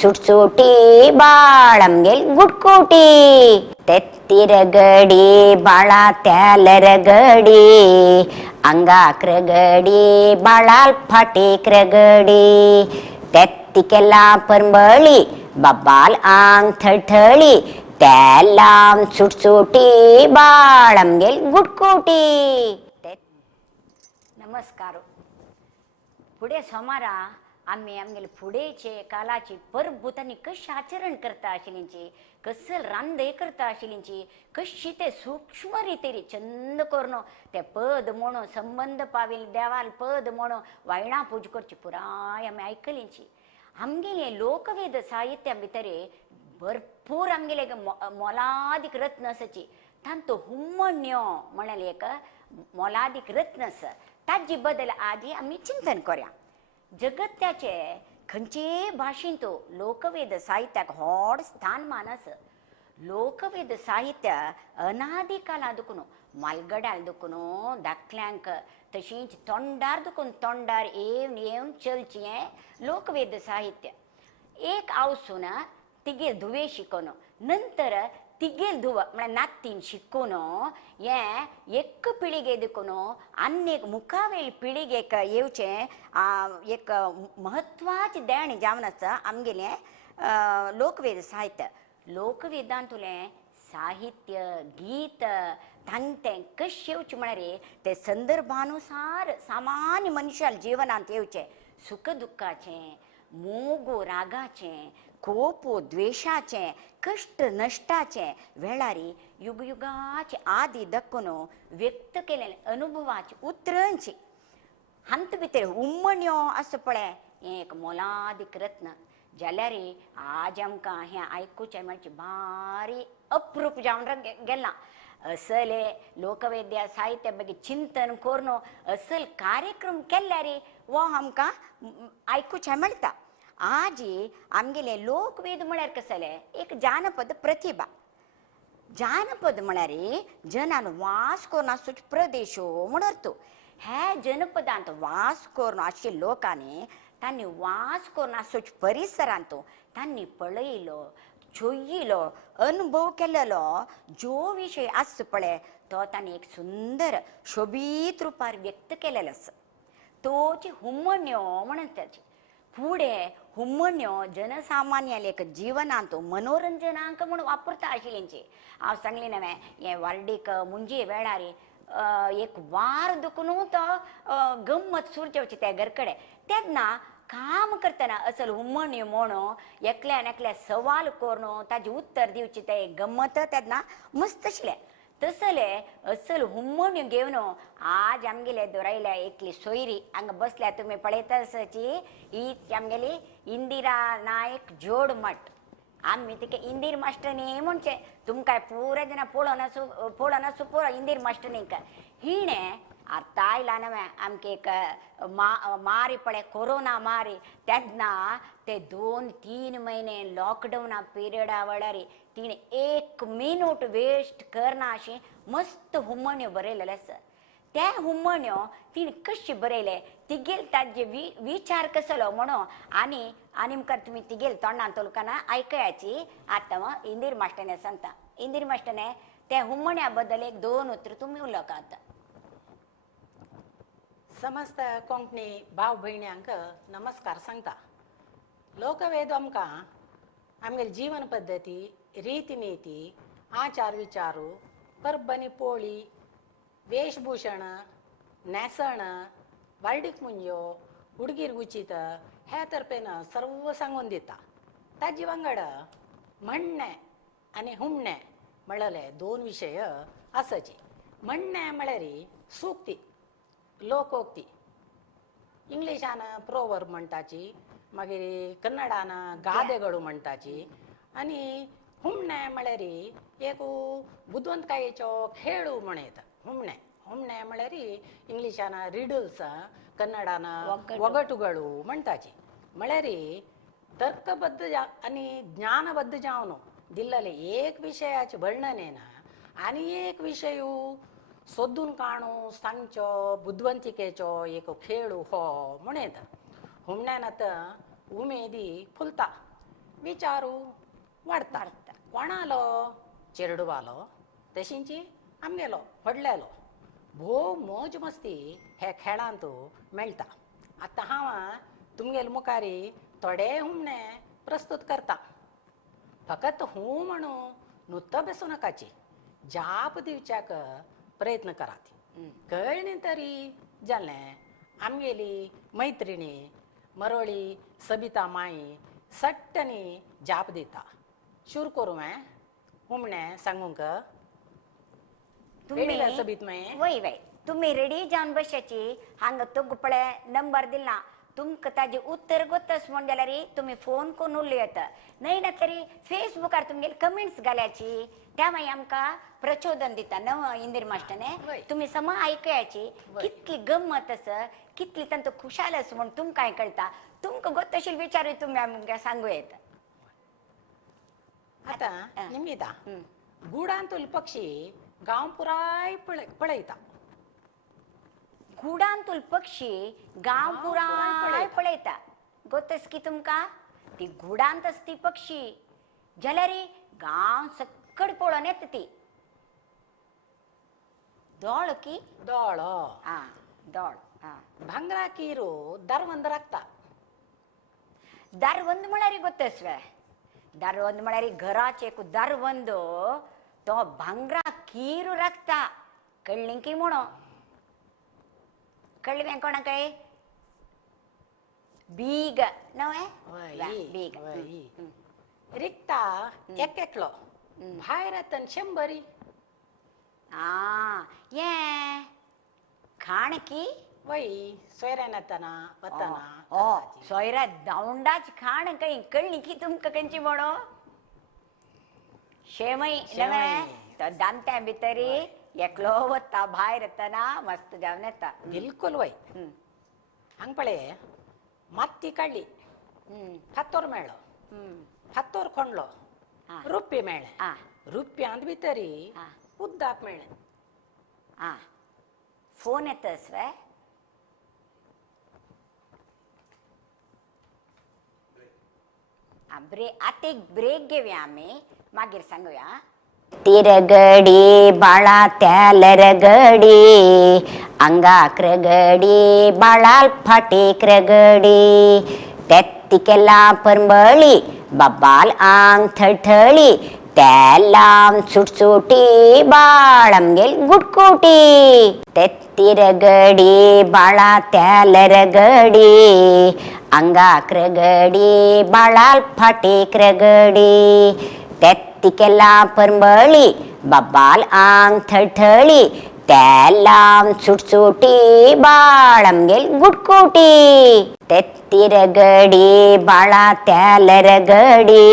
ಸುಟ್ಸೂಟಿ ಬಾಳಂಗೆಲ್ ಗುಟ್ಕೂಟಿ ತೆತ್ತಿರಗಡಿ ಬಾಳ ತ್ಯಾಲರಗಡಿ ಅಂಗಾಕ್ರಗಡಿ ಬಾಳಾಲ್ ಫಾಟಿಕ್ರಗಡಿ ತೆತ್ತಿಕೆಲ್ಲ ಪರ್ಂಬಳಿ ಬಬ್ಬಾಲ್ ಆಂಗ್ ಥಳಥಳಿ त्यालाम सुटसुटी बाळमगेल गुटकुटी. नमस्कार. पुढे सोमारा आम्ही आमगेले फुडेचे कालाची परभूतांनी कशी आचरण करता आशिल्लींची, कसं रांदे करता आशिल्लींची, कशी ते सूक्ष्म रितीरी चंद करून ते पद म्हणून संबंध पाविल देवाल पद म्हणून वायणा पूज करची पुराय आम्ही ऐकलींची. आमगेले लोकवेद साहित्या भितरे भरपूर आमगेले मोलादीक रत्न आसाची. तांतो हुम्मण्यो म्हणाले एक मोलादीक रत्न आसा. ताजी बद्दल आजी आमी चिंतन करूया. जगत्याचे खंयचे भाशेन तो लोकवेद साहित्याक व्हड स्थानमान आसा. लोकवेद साहित्य अनादी काला दुखून मालगड्याल दुखून धाकल्यांक तशींच तोंडार दुखून तोंडार येवन येवन चलची हें लोकवेद साहित्य. एक आवसून तिगेल धुवे शिकोन नंतर तिगेल धुव म्हळ्यार नातीन शिकोन हें एक पिळगे देखून आनीक मुखावेल पिळगेक येवचें एक म्हत्वाचें देण जावन आसा आमगेलें लोकवेद साहित्य. लोकवेदांतुलें साहित्य गीत तांतें कशें येवचें म्हळ्यार ते संदर्भानुसार सामान्य मनशाल जिवनांत येवचें. सुख दुख्खाचें, मोगो रागाचें, कोपो द्वेषाचें, कश्ट नश्टाचें वेळारी युगयुगाचे आदी दक्कून व्यक्त केलेले अनुभवाची उतरांची हांत भितर हुम्मण्यो आसा पळय हें एक मोलादीक रत्न. जाल्यार आज आमकां हें आयकुचें म्हणजे भारी अप्रूप जावन गेलां. असले लोकवेद्या साहित्या ಬಗ್ಗೆ चिंतन करून असल कार्यक्रम केल्यार वो आमकां आयकुचें मेळटा. आज आमगेले लोकवेद म्हळ्यार कसले एक जानपद प्रतिभा. जानपद म्हळ्यार जनान वास करून आसूच प्रदेशो म्हण अर्थ. हे जनपदांत वास करून आशिल्ल्या लोकांनी तांणी वास करून आसूच परिसरांत तांणी पळयलो, चोयिलो, अनुभव केलेलो जो विशय आसा पळय तो तांणी एक सुंदर शोभीत रुपार व्यक्त केलेलो आसा. तोची हुम्मण्यो म्हणत ताची. फुडें हुम्मण्यो जनसामान्याक जिवनांत मनोरंजनाक म्हूण वापरता आशिल्लींची. हांव सांगलें न्हय हें वार्डीक मुंजे वेळार एक वार दुखून तो गम्मत सूर जेवची त्या घरकडे. तेन्ना काम करतना असल हुम्मण्यो म्हणून एकल्यान एकल्या सवाल करून ताजें उत्तर दिवचें तें गम्मत तेन्ना मस्त आशिल्लें. तसले असल हुम्मण्यो घेवन आज आमगेले दोरायल्या एकली सोयरी हांगा बसल्या. तुमी पळयता आसची ही आमगेली इंदिरा नायक जोड मठ. आमी तिका इंदीर मास्टरनी म्हणचे. तुमकां पुरे जाणां पळोवन आसूं पुरो इंदीर मास्टरनीक. हिणें आतां आयला न्हय आमकां एक मारी पळय कोरोना मारी. तेन्ना ते 2-3 म्हयने लॉकडावना पिरियडा वेळार तिणें एक मिनूट वेस्ट करना अशी मस्त हुम्मण्यो बरयलेले आसा. ते हुम्मण्यो तिणें कशी बरयले तिगेल ताजे विचार कसलो म्हणून आनी मुखार तुमी तिगेल तोंडान तोलकाना आयकयाची. आतां इंदीर मास्टरने सांगता. इंदीर मास्टरने त्या हुम्मण्या बद्दल एक 2 उतर तुमी उलोवंक. समस्त कोंकणी भाव भयण्यांक नमस्कार सांगता. लोकवेद आमकां आमगेली जीवन पद्दती, रीती नीती, आचार विचारू, परबनी पोळी, वेशभूषण, न्हेसण, वार्डीक मुंज्यो, हुडगीर उचित हे तर्फेन सर्व सांगून दिता. ताजे वांगड म्हणणें आनी हुमणें म्हणलेले 2 विशय आसाची. म्हणणें म्हळ्यार सुक्ती, लोकोक्ती. इंग्लिशान प्रोवर्ब म्हणटाची, मागीर कन्नडान गादेगळू म्हणटाची. आनी हुमणें म्हळ्यार एक बुद्वंतकायेचो खेळ म्हण येता. हुमणें म्हळ्यार इंग्लिशान रिडल्स, कन्नडान वगटुगळू म्हणटाची. म्हळ्यार तर्कबद्ध आनी ज्ञानबद्ध जावन दिल्लेले एक विशयाचे वर्णनेन आनी एक विशय सोदून काडून सांगचो बुद्वंतिकेचो एक खेळ हो म्हण येता. हुमण्यान आतां उमेदी फुलता. विचारू वाढता कोणालो चेरडूवालो तशींची आमगेलो व्हडलेलो भोव मोज मस्ती हे खेळांत मेळटा आतां हांव तुमगेले मुखारी थोडे हुमणे प्रस्तुत करता फकत हूं म्हणून नुत्त बसू नकाची जाप दिवच्याक प्रयत्न करात कळ्ळें तरी जालें आमगेली मैत्रिणी मरोळी सबिता माई सट्टनी जाप दिता शुरू करूं हांवें हुमणे सांगूंक तुम्ही सबित माई वय वय तुम्ही रेडी जावन बसयाची हांगा तुगपळे नंबर दिला तुमकां ताजे उत्तर गोतस म्हण जाल्यार तुम्ही फोन करून उलयत न्हय ना तरी फेसबुकार तुमगेले कमेंट्स घाल्याची त्या मागीर आमकां प्रचोदन दिता नव इंदिर मास्टरने तुम्ही सम आयकयाची कितली गंमत आसा कितली तांचो खुशाल आसा म्हण तुमकां कळटा तुमकां गोतशील विचारूय तुमी आमकां सांगू येता आतां निमिता गुडांतूल पक्षी गांव पुराय पळयता गुडांतूल पक्षी गांव पुराय पळयता गोतस की तुमकां ती गुडांत असती पक्षी जाल्यार गांव सकड पळोवन येता ती दोळ की दोळ आ दोळ भांगरा कीरू दरवंद राखता दारवंद म्हळ्यार गोतस वे दारवंद म्हळ्यार घराचे एक दारवंद तो भांगरा कीरू राखता कळ्ळें की म्हणो कळ्ळें कोणाकय बीग नवे बीग रिक्ता एक एकलो भायर येतन शंबरी ये खाण की वय सोयऱ्यान येतना वतना सोयऱ्या दावंडाच खाण काही कळ्ळी की तुमकां खंयची म्हणो शेवय नवे तो दांत्या भितरी एकलो वता भायर येतना मस्त जावन येता बिलकुल वय हांग पळय माती काडली फातोर मेळ्ळो फातोर खोणलो रुप्पे मेळ्ळे रुप्यांत भितरी उद्दाक मेळ्ळें फोन येतस वे आता एक ब्रेक घेऊया आम्ही मागीर सांगूया तिरगडी बाळा त्याल रगडी अंगाक रगडी बाळाल फाटीक रगडी तेत्ती केला परंबळी बाबाल आंग थळथळी तेलाम सुटसुटी बाळामगेल गुटकुटी तेत्ती रगडी बाळा त्याल रगडी अंगाक रगडी बाळाल फाटीक रगडी तेत्ती केला परंबळी बाबाल आंग थळथळी तेलाम सुटसुटी बाळामगेल गुटकुटी तेत्ती रगडी बाळा त्याल रगडी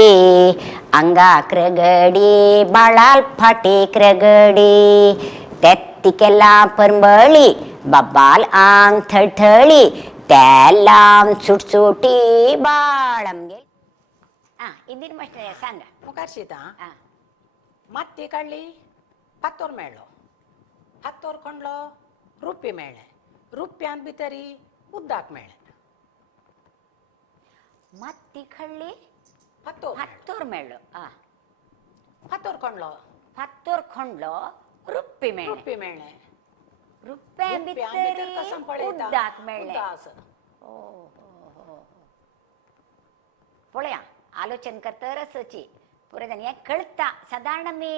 अंगाक रगडी बाळाल फाटीक रगडी तेत्ती केला परंबळी बाबाल आंग थळथळी तेलाम सुटसुटी बाळामगेल इंदिर मास्टर सांगा मुखार शिता माती काडली फातोर मेळ्ळो फातोर खोणलो रुप्पे मेळ्ळे रुप्यांत भितरी उद्दाक मेळ्ळें माती खडली फातोर फातोर मेळ्ळो फातोर खोणलो फातोर खणलो रुप्पे मेळ्ळे रुप्पे मेळ्ळे रुप्प्या भितरी उद्दाक मेळ्ळें पळया आलोचन करता रसची पुरे जाणी हें कळटा सादारण आमी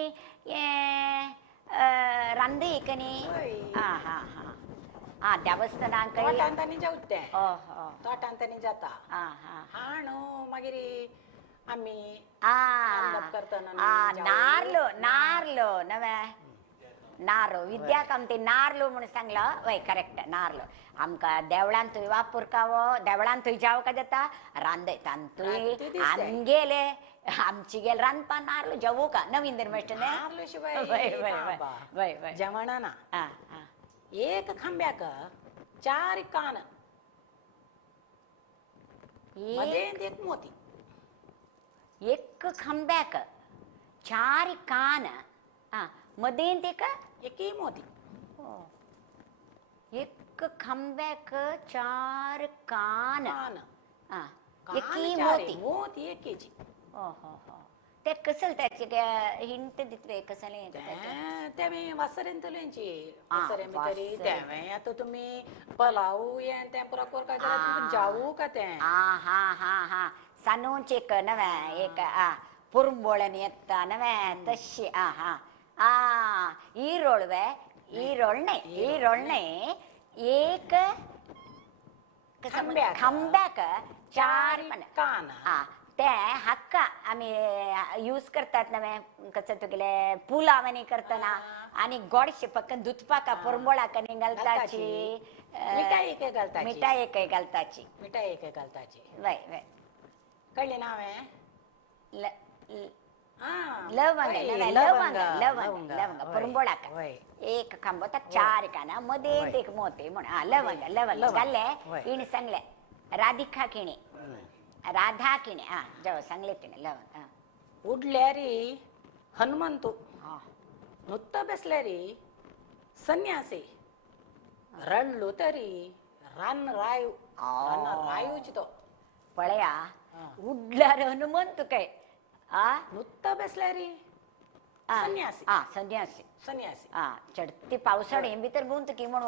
रांदय कनी देवस्थानांक तोटांतांनी जेवते तोटांतांनी जाता हाण मागीर आमी नारलो नारलो नवे नारो विद्याक आम ते नारलो म्हणून सांगलो वय करेक्ट नारलो आमकां देवळान थंय वापुरकावो देवळान थंय जावका जाता रांदयतांतूय आमगेले आमची गेल रांदपा नारलो जेवू का नवीन शिवाय जेवणा ना एक खांब्याक 4 कान एक मोती एक खांब्याक 4 कान मदेंत एक मोती एक खांब्याक 4 कान मोती एकीची ते कसं त्याचे हिंट दितवे कसं नाही ते मी वासरेन तुलेंची आ, वासरे मी तरी वासरे. तेवे आता तुम्ही पलाव ये ते पुरा कोर काय तुम्ही जाऊ का ते हा सनूच एक नवे एक पुरुंबोळन येत्त नवे तशी ಈ ರೋಳ್ವೆ ಈ ರೋಳ್ನೆ एक खांब्याक चार कान ते हक्का आम्ही यूज करतात नवे कसं तुगेले पुलावणी करतना आणि गोडशे पक्कन दुधपाका पुरंबोळाकनी घालताची मिठाई एक घालताची मिठाई एक घालताची मिठाई एक घालताची वय वय कळले नावे लवंग लवंग लवंग लवंग पुरंबोळाक वय एक खांबो तर चार काना मध्ये एक मोते म्हणून लवंग लवंग घाल्ले इणी सांगले राधिका किणी राधा किणी जव सांगले तिने लवंग उडल्यारी हनुमंतु नुत्त बेसल्यारी सन्यासी रडलो तरी रान रायू रायूच तो पळया उडल्यार हनुमंत काय नुत्त बेसल्यारी सन्यासी सन्यासी सन्यासी चढती पावसाळी भितर गुंत की म्हणू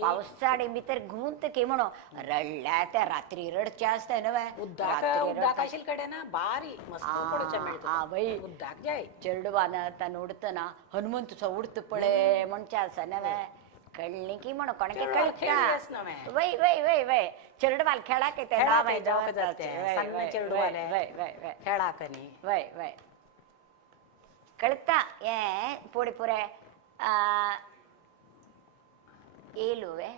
पावसाळी भितर गुंत की म्हणू रडल्या त्या रात्री रडच्या असते नव्हे उद्दाक आशिल कडे ना बारी मस्त पडच्या मिळतो उद्दाक जाय चेडवान आता उडतना हनुमंतुचा उडत पळे म्हणच्या असा नव्हे कळली की म्हणू कोणके कळता वय वय वय वय चेडवाल खेळा के ते नाव आहे चेडवाले खेळा कनी वय वय कळता ये पुढे पुरे ಏಲುವೆ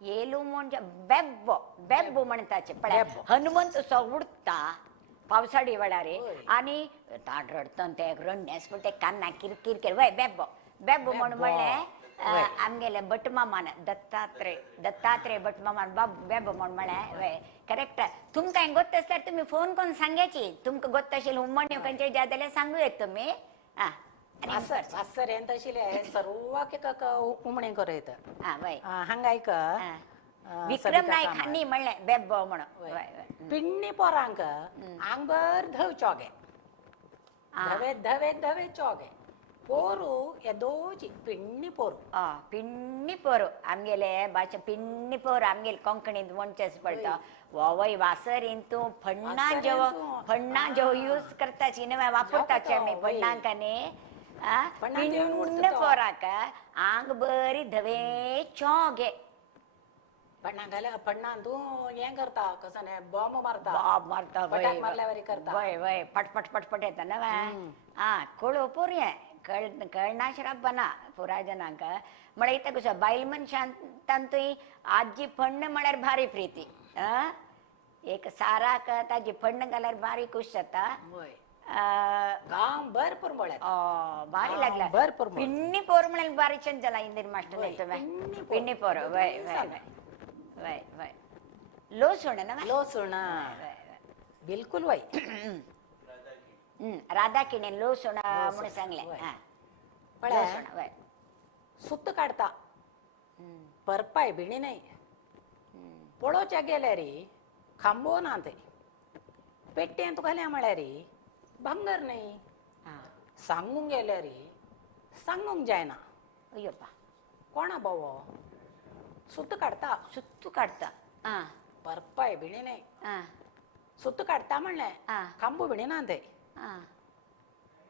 ಏಲು म्हणजे बेब्बो बेब्बो म्हणताचे पण हनुमंत सो उडता पावसाळी वेळारे आणि ताड रडतन ते रडण्यास पण ते कान्ना किरकिर केर वय बेब्बो बेब्बो म्हणले आमगेले भटमामान दत्तात्रय भटमामान बेब्बो म्हणले वय करेक्ट तुमकां गोत्त असल्यार तुम्ही फोन करून सांगायची तुमकां गोत्त आशिल्लें हुमण खंयचे ज्या जाल्यार सांगू येत तुम्ही वासर ಎಂತ ಶಿಲೆ ಸರ್ವಕ್ಕೆ ಉಮಣೆ ಕೊರೈತ ವೈ ಹಂಗಾಯ್ಕ विक्रम नाईक हानी म्हणले बेब्बो म्हण पिण्णी पोरांक आंगर धव चोगे धवे धवे धवे चोगे पोरू येदोची पिण्णी पोरू आमगेले भाषा पिण्णी पोरू आमगेले कोंकणीत म्हणचेच पडता वय वासर इंतू फण्णा जो यूज करताची नव्हे वापरताचे आमी फण्णांकाने पिण्ण पोराक आंग बरी धवे चोगे पण्णा तू हे करता कसं नाही बॉम्ब मारता वय मारल्यावरी करता वय वय पटपट पटपट येता नव्हे कोळो पोरये कळनाशिरा बना पुराय जनांक म्हळ्यार इथं कसं बायल मनशांतूय आजी फण्ण म्हळ्यार भारी प्रिती एक साराक ताजी फण्ण घाल्यार भारी खुश जाता भरपूर भारी लागला भरपूर पिण्णी पोर म्हळ्यार भारी छंद जाला इंदिर मास्टर पिण्णी पोर वय वय वय वय लोसुण ना लोसुण बिलकुल वय राधा किणे लोसुण म्हणून सांगले लोसुण वय सुत्त काढता परपाय भिणी नाही पळोवच्या गेल्या रे खांबो ना ते पेट्टेंत घाल्या म्हळ्यार रे भांगर नाही सांगूंक गेल्या रे सांगूंक जायना अय्योपा कोणा बावो सुत्त काढता परपाय भिणी नाही सुत्त काढता म्हणले खांबो भिणी ना ते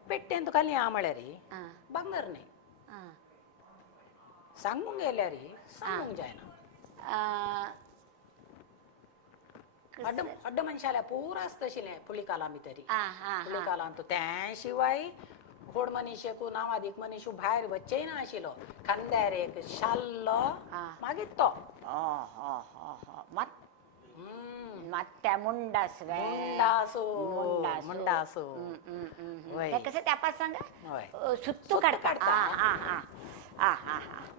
पेट्टेंत घाली म्हळ्यार रे भांगर नाही सांगूंक गेल्या रे सांगूंक जायना अड्ड मनशाला पूर आसत आशिल्लें पुळी काला भितरी पुळी कालांत त्या शिवाय व्हड मनीसकू नावादीक मनीस भायर वच्चेय ना आशिल्लो खांद्यार एक शाल्लो मागीर तो त्या मुंडास मुंडासू कसं त्यापास सांगा सुत्तू काढता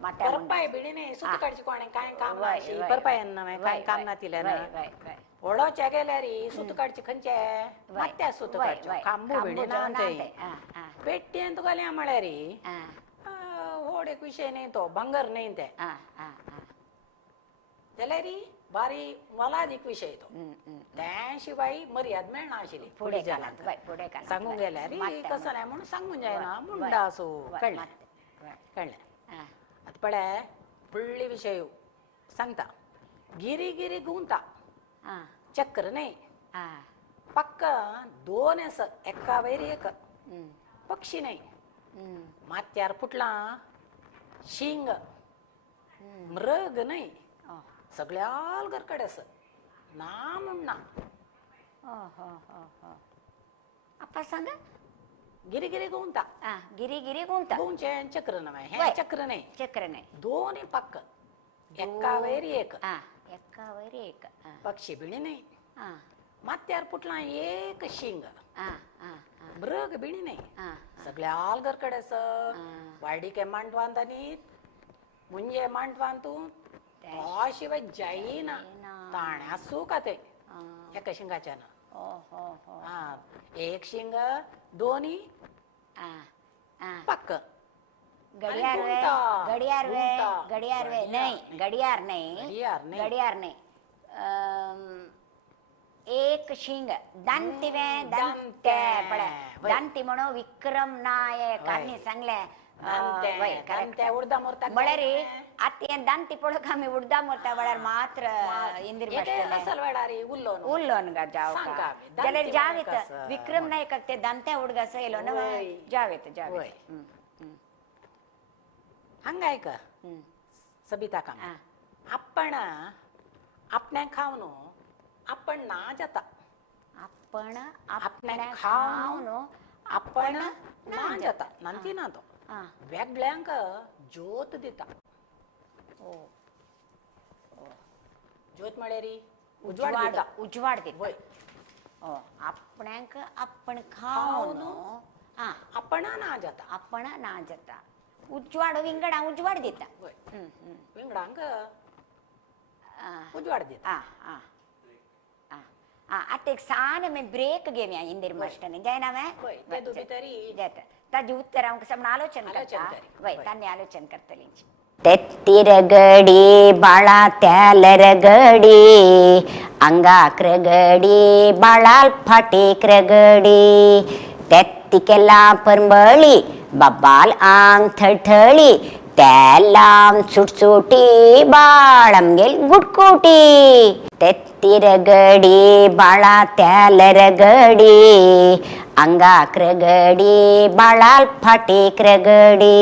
परपाय भिडीने सुत्त काढची कोणे काय काम परपाय काय काम ना तिल्या ओळोच्या गेल्या रे सुत्त काढची खंयचे मात्या सुत्त काढची खांबू भिडी ना पेट्टेंत घाल्या म्हळ्यार रे व्हड एक विषय नाही तो भांगर नाही ते जाल्यार भारी मोलादीक विषय तो त्या शिवाय मर्याद मेळना आशिल्ली फुडें काळांत वय फुडें काळांत सांगूंक गेल्यार कसं नाही म्हणून सांगून जायना मुंडा असो कळ्ळें कळ्ळें आतां पळय फुडली विशय सांगता गिरी गिरी गुंता चक्र न्ही पक्क दोन आस एका वयर एक पक्षी न्ही माथ्यार फुटला शिंग मृग न्ही सगळ्या कडेन आस ना म्हण ना अप्पा सांगा गिरी गिरी गुंता गिरी गिरी गुंता गुंचे चक्र न्हय हे चक्र न्ही चक्र नाही दोन्ही पक्क एका वयर एक एका वयर एक पक्षी बिणी न्ही माथ्यार फुटला एक शिंग मृग बिणी न्ही सगळ्या कडेन आस वायडीके मांडवान न्ही मुंजे मांडवांतून शिवाय जायना ताण्या सूक ते एका शिंगाच्यान एक शिंग दोन्ही पक्क घडियाळ वे घडियाळ वे घडियाळ वे नाही घडियाळ नाही घडियाळ नाही एक शिंग दांती वे दांते पळे दांती म्हणून विक्रम नायकांनी सांगले उडदा मोरता म्हळ्यार आतां दांती पळोवंक आमी उडदा मोरता म्हळ्यार मात्र इंदिर उल्लोन जाव जाल्यार जावेत विक्रम नायकाक ते दांत्या उडगास येयलो न्हय जावेत जावेत हंग ऐक सबिता काम आपण आपणे खावन आपण ना जाता आपण आपणे खावन आपण ना जाता नांती ना तो वेगळ्यांक ज्योत दिता ज्योत म्हळ्यार उजवाड दिता आपण्यांक आपण खावन आपण ना जाता आपण ना जाता उजवाड विंगडा उजवाड दिता विंगडांक उजवाड दिता आता एक सान में ब्रेक घेवया इंदिर मास्टरने जायना ताजी उत्तर हांव समण आलोचन करता वय तांणी आलोचन करतली तेत्तिरगडी बाळा त्यालरगडी अंगाक्रगडी बाळाल फाटीक्रगडी तेत्तिकेला परंबळी बब्बाल आंग थळथळी तेलाम सुटसुटी बाळमगेल गुटकुटी तेत्तिरगडी बाळा त्यालरगडी अंगाक्रगडी बाळाल फाटीक्रगडी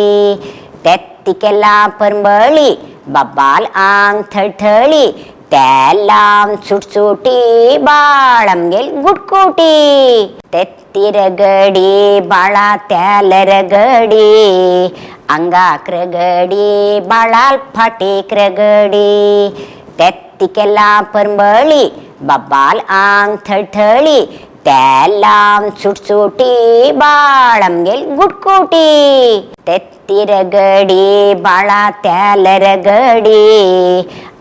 तेत्तिकेला परंबळी बब्बाल आंग थळथळी तेलाम सुटसुटी बाळमगेल गुटकुटी तेत्तिरगडी बाळा त्यालरगडी अंगाक्रगडी बाळाल फाटीक्रगडी तेत्तिकेला परंबळी बब्बाल आंग थळथळी तेलाम सुटसुटी बाळमगेल गुटकुटी तेत्तिरगडी बाळा त्यालरगडी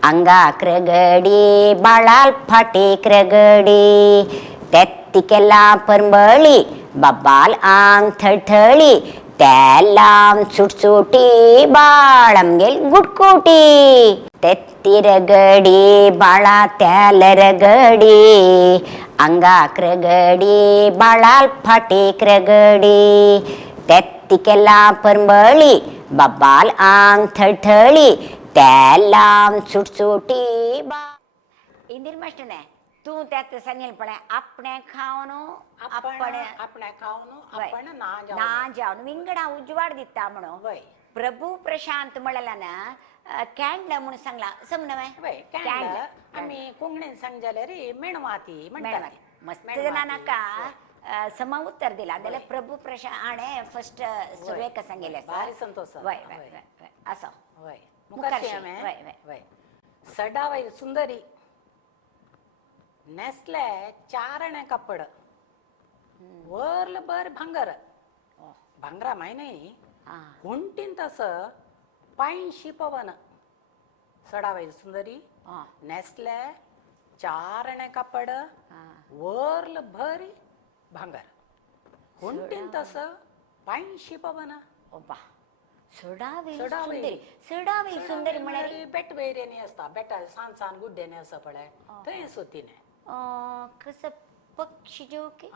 अंगाक्रगडी बाळाल फाटीक्रगडी तेत्तिकेला परंबळी बब्बाल आंग थळथळी तेलाम सुटसुटी बाळमगेल गुटकुटी तेत्तिरगडी बाळा त्यालरगडी अंगाक्रगडी बाळाल फाटीक्रगडी तेत्तिकेला परंबळी बब्बाल आंग थळथळी तेलाम सुटसुटी इंदिर मास्टर तू त्यात सांगेल पळय आपणे खावन आपणे खावन आपण ना जावन विंगडा उजवाड दिता म्हणून प्रभू प्रशांत म्हळ्याला ना कॅन्डल म्हणून सांगला समनवे कॅन्डल आमी कोंकणीन सांग जाल्यार मेणवाती म्हणटा मस्त जणांका समा उत्तर दिला जाल्यार प्रभू प्रशांत हाणे फर्स्ट सुरेख सांगेले भारी संतोष वय वय वय असो वय मुखारशी वय सडावय सुंदरी नेसले चारणे कपड वर्ल बर भांगर भांगरा माय नाही हुंटीन तस पायशी पवन सडावय सुंदरी नेसले चारणे कपड वर्ल भरी भांगर हुंटीन तस पायशी पवन ओबा सडावय सुंदरी म्हळ्यार बेट वैरेनी आसता बेटा सांसान गुड्डेनी आसा पळय थंय सोतीने कसं पक्षी जो की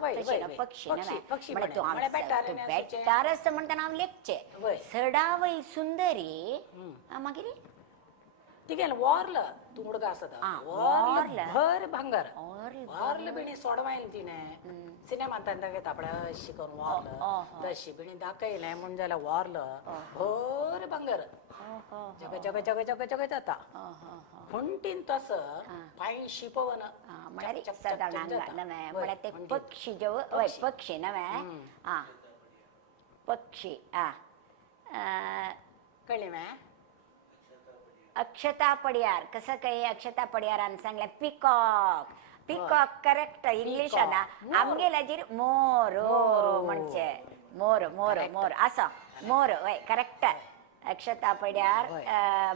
वय, तशी वय, ना वय. पक्षी पक्षी, ना पक्षी म्हळे पण तो आहे. म्हळे बेटार तो आनी अशेचे. बेटार असं म्हणताना हांव लेखचे वय. सडावय सुंदरी मागीर तिगेल वारलं तुंगडगा आसत वारलं. भर भांगर वारलं. वारलं बिणी सोडवायन तिने सिनेमात घेता आपल्या शिकून वारलं तशी बिणी दाखयलें म्हण जाल्यार वारलं भर भांगर जग जग जग जग जग जाता हुंटीन तस पायी शिपवन म्हळ्यार सादारण नवे म्हळ्यार ते पक्षी जो वय पक्षी नवे पक्षी कळ्ळें मॅ अक्षता पडियार कसं काही अक्षता पडियारान सांगलें पिकॉक पिकॉक करेक्ट इंग्लिशान आमगेलाचेर मोर म्हणचे मोर मोर मोर असो मोर वय करेक्ट अक्षता पडियार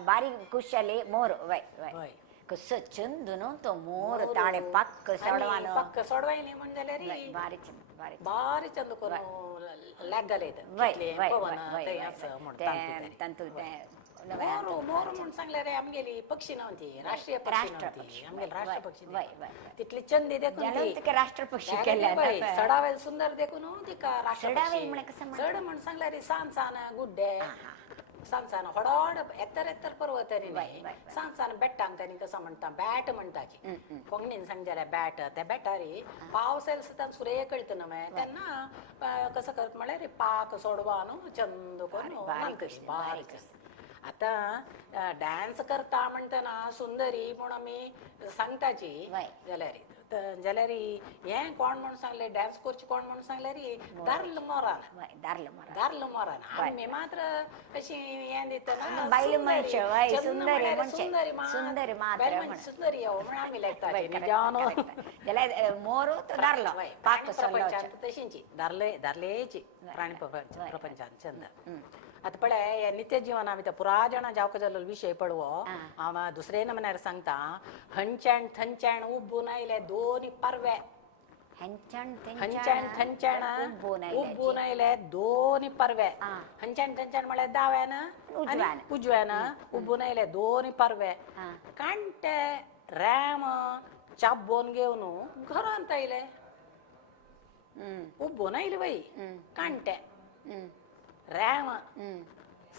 बारीक कुशली मोर वय वय कसं चंद न्हू तो मोर ताणे पक्क सोडवानो पक्क सोडवायली म्हण जाल्यार बारी चंद बारी बारी चंद करून लॅग घालयत वय वय तंतू मोर मोर म्हण सांगले रे आमगेली पक्षी नव्हती राष्ट्रीय पक्षी नव्हती आमगेली राष्ट्र पक्षी तितली चंदी देखून राष्ट्र पक्षी केले सडावेल सुंदर देखून तिका राष्ट्र सडावेल म्हणे कसं चड म्हण सांगले रे सांसान गुड्डे सांसान हडोड एत्तर एत्तर पर्वत सांसान बेट्टांक तांणी कसं म्हणटा बॅट म्हणटाची कोंकणीन सांग जाल्यार बॅट त्या बॅटारी पावस येयला सुद्दां सुर्य कळता न्हय तेन्ना कसं करता म्हळ्यार रे पाक सोडवा न्हू चंद करून बारीक आता डान्स करता म्हणटना सुंदरी म्हूण आमी सांगताची जाल्यार हें कोण म्हूण सांगलें डान्स करची कोण म्हूण सांगलें रे दार्ल मोरान आमी मात्र अशी हें दितना बायल मनशां वय सुंदरी सुंदरी सुंदरी मात्र सुंदरी म्हण आमी लेखताची जाल्यार मोर तो दारलो पाक प्रपंचांत तशींची दार्लेची प्राणी प्रपंचांत चंद आता पळय नित्य जिवना भितर पुराय जाणां जावक जाल्लो विशय पळवो हांव दुसरे नमन्यार सांगता हंच्याण थंच्याण उब्बून आयले दोनी पारवे हंच्याण थंच्याण उब्बून आयले दोनी पारवे हंच्याण थंच्याण म्हळ्यार दाव्यान उजव्यान उब्बून आयले दोनी पारवे कांटे रॅम चाबोन घेवन घरांत आयले उब्बून आयले वय कांटे रॅम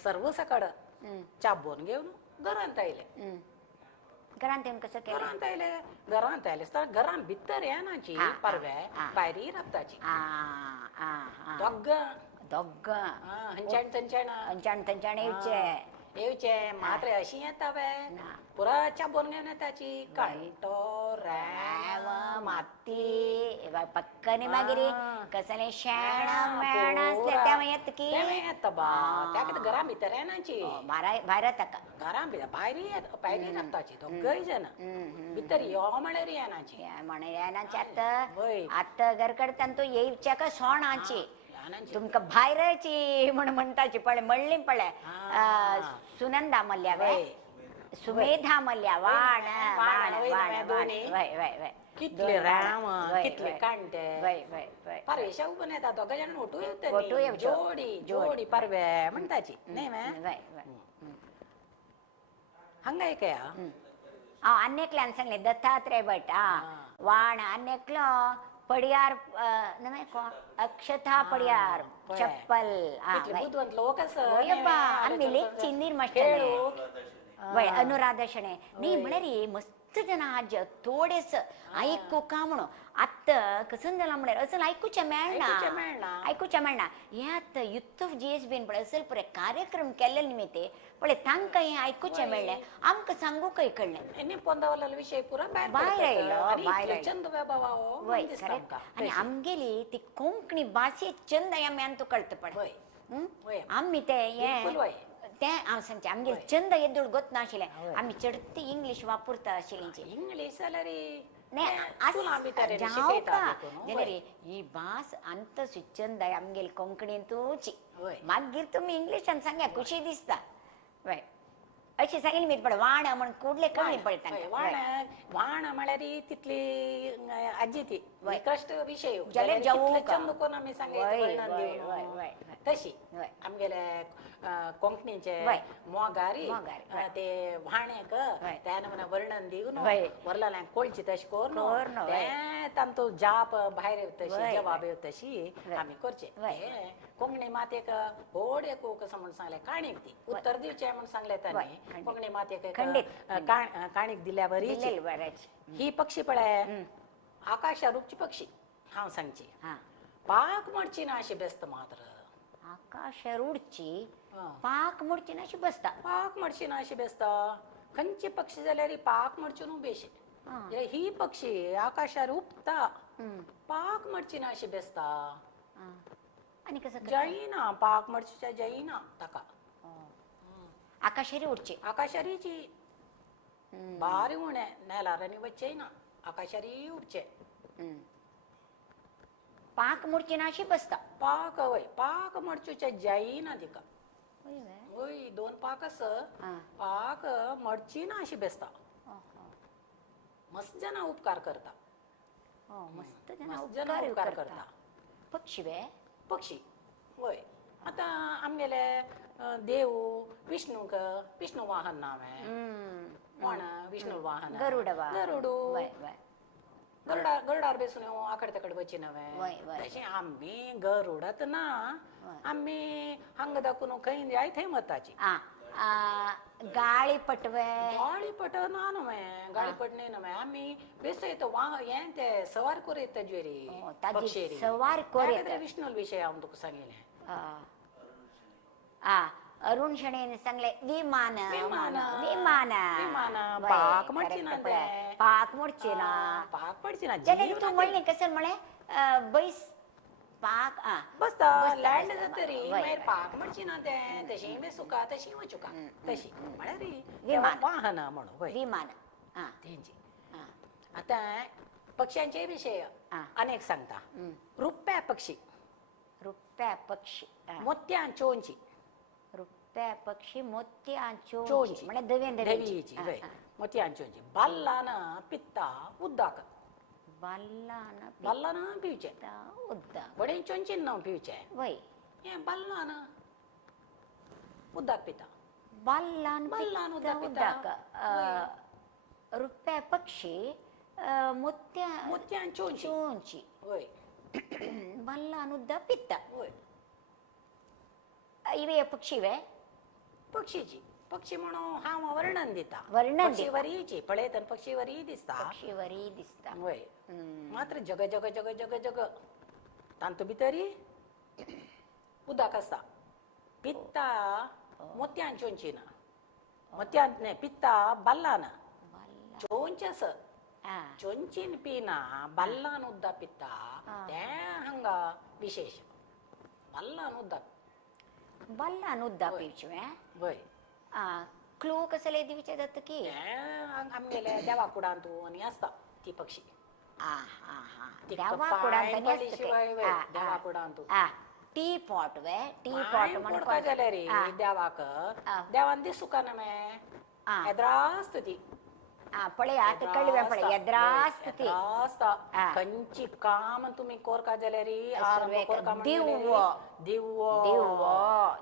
सर्व सकड चाबोन घेवन घरांत आयले घरांत येवन कसं केलें घरांत आयले घरां भितर येनाची पारवे भायरी राबताची दोग हंच्याण थंच्याण येवचे मात्र अशी येतावे पुरा चाबोन घेवन येताची कांटो रॅम माती पक्कनी मागीर कसले शेण मेण असले तेव्हा येत की येता बा त्या कितें घरां भितर येनाची भायर ताका घरां भितर भायरी राबताची दोगय जाण भितर यो म्हळ्यार येनाची म्हणे येनाची आतां घर करता तूं येवच्या का सोणाची तुमकां भायरची म्हण म्हणटाची पळय म्हणली पळय सुनंदा मल्ल्या वय सुमेधा मल्ल्या वाण वाण वाण वय वय वय कितले राम कितले कांटे पारवेशा उबन येता दोगां जाणां ओटू येता जोडी पारवे म्हणटाची न्ही वय हांगा एक हांव आन्नेकल्यान सांगलें दत्तात्रय भट वाण आन्नेकलो पडियार नवे अक्षता पडियार चप्पल बुद्धवंत लोक आमी लेखची निर्माष्टने वय अनुराधा शेणे न्ही म्हळ्यार मस्त जाणां आज थोडेस आयकूंका म्हणून आतां कसं जालां म्हळ्यार असल आयकुचें मेळना हें आतां युथ ऑफ GSBन पळय असल पळय कार्यक्रम केल्ले निमित्ते पळय तांकां हें आयकुचें मेळ्ळें आमकां सांगूकय कळ्ळें विशय पुरो भायर आयलो चंद वय करेक्ट आनी आमगेली ती कोंकणी भाशे चंद आमी आनी तुका कळटा पळय आमी तें हांव सांगचें आमगेले चंद येदूळ गोत नाशिल्लें आमी चडती इंग्लीश वापरता आशिल्लीं इंग्लीश जाल्यार जाल्यार ही भास अंत चंद आमगेली कोंकणीन तूची मागीर तुमी इंग्लिशान सांग्या खुशी दिसता वय अशी सांगितली मी पण वाण म्हणून कुडले कमी पडता वाण म्हळ्यार तितली आजी ती वय. कष्ट विषय जाल्यार जावूं का? नको आमी वय, सांगले वय, वय, वय. तशी वय. आमगेले कोंकणीचे वय. मोगारी मोगारी, वय. ते वाण्याक वय. त्यान म्हणा वर्णन दिवन वय. वरला कोळची तशी कोर कोरनो, वय. ते तांतो जाप भायर येव तशी वय, जवाब वय. येव तशी वय. आमी करचे वय. ते कोंकणी मातेक व्हड एक कसं म्हणून सांगले काणीक ती उत्तर दिवचे म्हणून सांगले तांणी वय. खंडीत. कोंकणी मातेक एक खंडीत. काणीक दिल्या बरी दिलेली बऱ्याची ही पक्षी पळय आकाशा रूपची पक्षी हांव सांगची हा पाक मडची ना अशी बेस्त मात्र आकाश उडची हा. पाक मुडची अशी बसता पाक मडची ना अशी बेस्त खंयची पक्षी जाल्यार ही पाक मडची न्हू बेशी हा. ही पक्षी आकाशार उपता हम्म. पाक मडची ना अशी बेसता हा. आणि कसं करता? जयना पाक मडचीच्या जयना ताका आकाशेरी उडची आकाशारीची हम्म. बारी उणे नेलारांनी वच्चे ना आकाशारी उडचे हम्म. पाक मुडची ना अशी बसता पाक वय पाक मडचीच्या जयना तिका होय व्हय. वय दोन पाक आस हा. पाक मडची ना अशी बेसता ओहो. मस्त जना उपकार करता हो मस्त जना मस्त जना उपकार उपकार करता करता पक्षी वे पक्षी वय आता आमगेले देव विष्णूक विष्णू वाहन नाव आहे कोण विष्णू वाहन गरुड वा गरुडू वय वय गरुडार बेसून येऊ आकड तकड बची नवे वय, वय. तशी आम्ही गरुडात ना वय. आम्ही हंग दाखवून खंय जाय थंय मताची गाळी पटवे गाळीपट ना नवे गाळीपट नाही नवे आम्ही बेसो येतो हे ते सवार करू येत ज्वेरी हो, ताजी पक्षेरी सवार करू येता. त्याखातीर विष्णू विषय हांव तुका सांगितले अरुण शणेन सांगले विमान विमान. विमान विमान. वय, पाक म्हणची correct ना पळय. ते. पाक म्हणची ना पाक पडची ना जाल्यार जीव तू ना ते. म्हणले कसं म्हणे बैस पाक बसता बसता, लँड बसता. जातरी वय, मागीर वय. पाक म्हणची ना ते तशी बेसुका तशी वचुका तशी म्हळ्यार विमान. वाहन म्हणून वय विमान हा तेंची हा आता पक्ष्यांचे विषय हा. अनेक सांगता रुप्या पक्षी रुप्या पक्षी मोत्यां चोंची रुप्या पक्षी मोत्यांचो चोंची म्हणजे दवेन देवीची वय मोत्यां चोंची बाल्लान पित्ता उद्दाक बाल्लान पिवचे उद्दा बडे चोंचीन नाव पिवचे वय हे बाल्लान उद्दाक पिता बाल्लान बाल्लान पित्त उद्दाक उद्दाक रुप्या पक्षी मोत्या मोत्यां चोंची चोंची वय बाल्लान उद्दा पित्त वय इवे पक्षी वे पक्षीची पक्षी म्हणून हांव वर्णन दिता वर्णन पक्षी दिता. वरीची पळयतना पक्षी वरी दिसता पक्षी वरी दिसता वय हम्म. मात्र जग जग जग जग जग तांतू भितरी उदक आसता पित्ता मोत्यां चोंचीन मोत्यां नाही पित्ता बाल्लान बाल्ला चोंचस आ चोंचीन पिना बाल्लान उद्दा पित्ता ते हांगा विशेष बाल्लान उद्दा बाल्लान उद्दा वय. पिवचे वे वय क्लू कसले दिवचे जाता की आमगेले देवा कुडांतू आणि असता ती पक्षी हा हा हा ती देवा पाय कुडांत पडली शिवाय वय, देवा कुडांतू टी पॉट वे टी पॉट पाय म्हणून पडता जाल्यार रे देवाक देवान दिसुका ना मे एद्रास्त ती पळे आता कळवे पळे यद्रास्त ती खंयची काम तुम्ही कोरका जाल्यार सर्वे दिव्व दिव्व दिव्व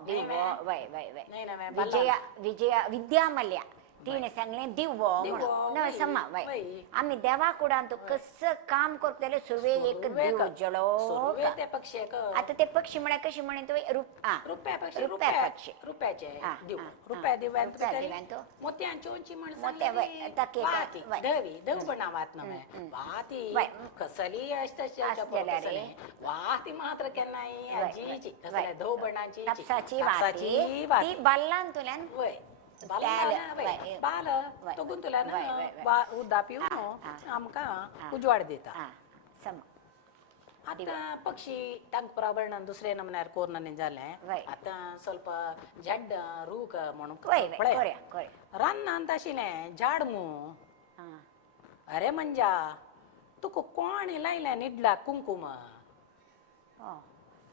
दिव्व वय वय वय नाही ना विजया विजया विद्यामल्या तिने सांगले दिव्व म्हणून न समा वय वय. आम्ही देवा कुडांत कसं काम करतले सुरवे एक दिव जळो ते पक्षी एक आता ते पक्षी म्हणा कशी म्हणत रुपया पक्षी रुपया पक्षी रुपयाचे दिव हा. रुपया दिव्यान रुपया दिव्यांत मोत्यांची उंची म्हण मोत्या वय, ताके काय, वय. दवी दव बनावात ना वाती वय. कसली असलेल्या रे. वाती मात्र केन्नाय वय, आजीची वय. कसले धव बनाची कापसाची वाती ती बाल्लान तुल्यान वय त्याला, वय. बाल वय. तो गुंतुल्यान वय, वय, वय. उद्दा पिवन आमकां उजवाड दिता सम आता पक्षी तांकां वर्णन दुसरे नमन्यार कोरनाने जालें वय. आता ಸ್ವಲ್ಪ जड रूक म्हणून वय वय पळय. कोऱ्या कोऱ्या रानांत आशिल्लें झाड मू अरे मंजा तुका कोणी लायल्या निडला कुंकुम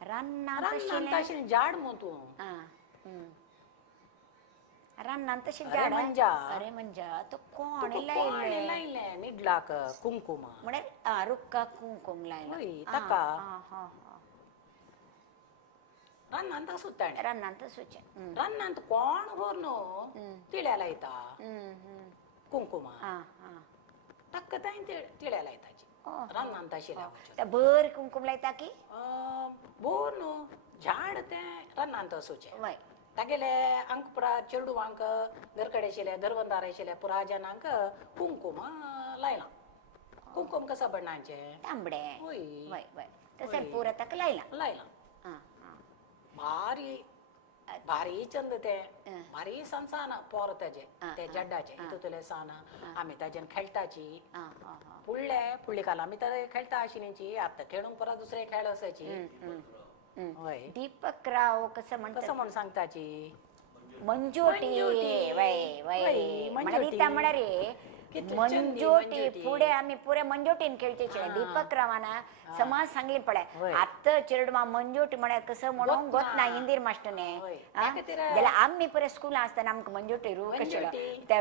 रान्नांत रानांत आशिल्लें आशिल्लें झाड मू तूं रानांत तशी अरे झाड मंजा. अरे मंजा तो कोण तुका लायले कोण लायले मिडलाक कुंकुम म्हळ्यार रुक्का कुंकुम लायला होय, ताका. हा रानांत सुताणे रानांत सुचे रानांत कोण व्हरनो तिळ्या लायता कुंकुमा टक्क ताईन तिळ्या लायताची रानांत आशिल्ल्या त्या बर कुंकुम लायता की बोर न्हू झाड ते रानांत सुचे वय तागेले अंक पुरा चेडूवांक घरकडे आशिल्ले धर्वंदार आशिल्ले पुरा जनांक कुंकुम लायला कुंकुम कसा बಣ್ಣांचे तांबडे होय वय वय तसं पुरा ताका लायला लायला भारी भारी चंद ते भारी संसान पोर तेजे ते जड्डाचे हितूतले सान आमी ताजेन खेळटाची फुडली काल आमी तर खेळटा आशिल्लीची आतां खेळूंक परत दुसरे खेळ असायची होय दीपक राव कसं म्हणतात कसं म्हण सांगताची मंजोटी वय वय वय, म्हळ्यार मंजोटी. दिता म्हळ्यार रे कितली मंजोटी मंजोटी. फुडें आमी पुरे मंजोटीन खेळचे दीपक रावाना समाज सांगली पळय वय. आत्ता चेडमा मंजोटी म्हळ्यार कसं म्हणून गोत गोत ना ना. हिंदीर मास्टरने वय. आ? त्या खातीर जाल्यार आमी पुरे स्कुलां आसतना आमकां मंजोटी रू कशें मंजोटी. ते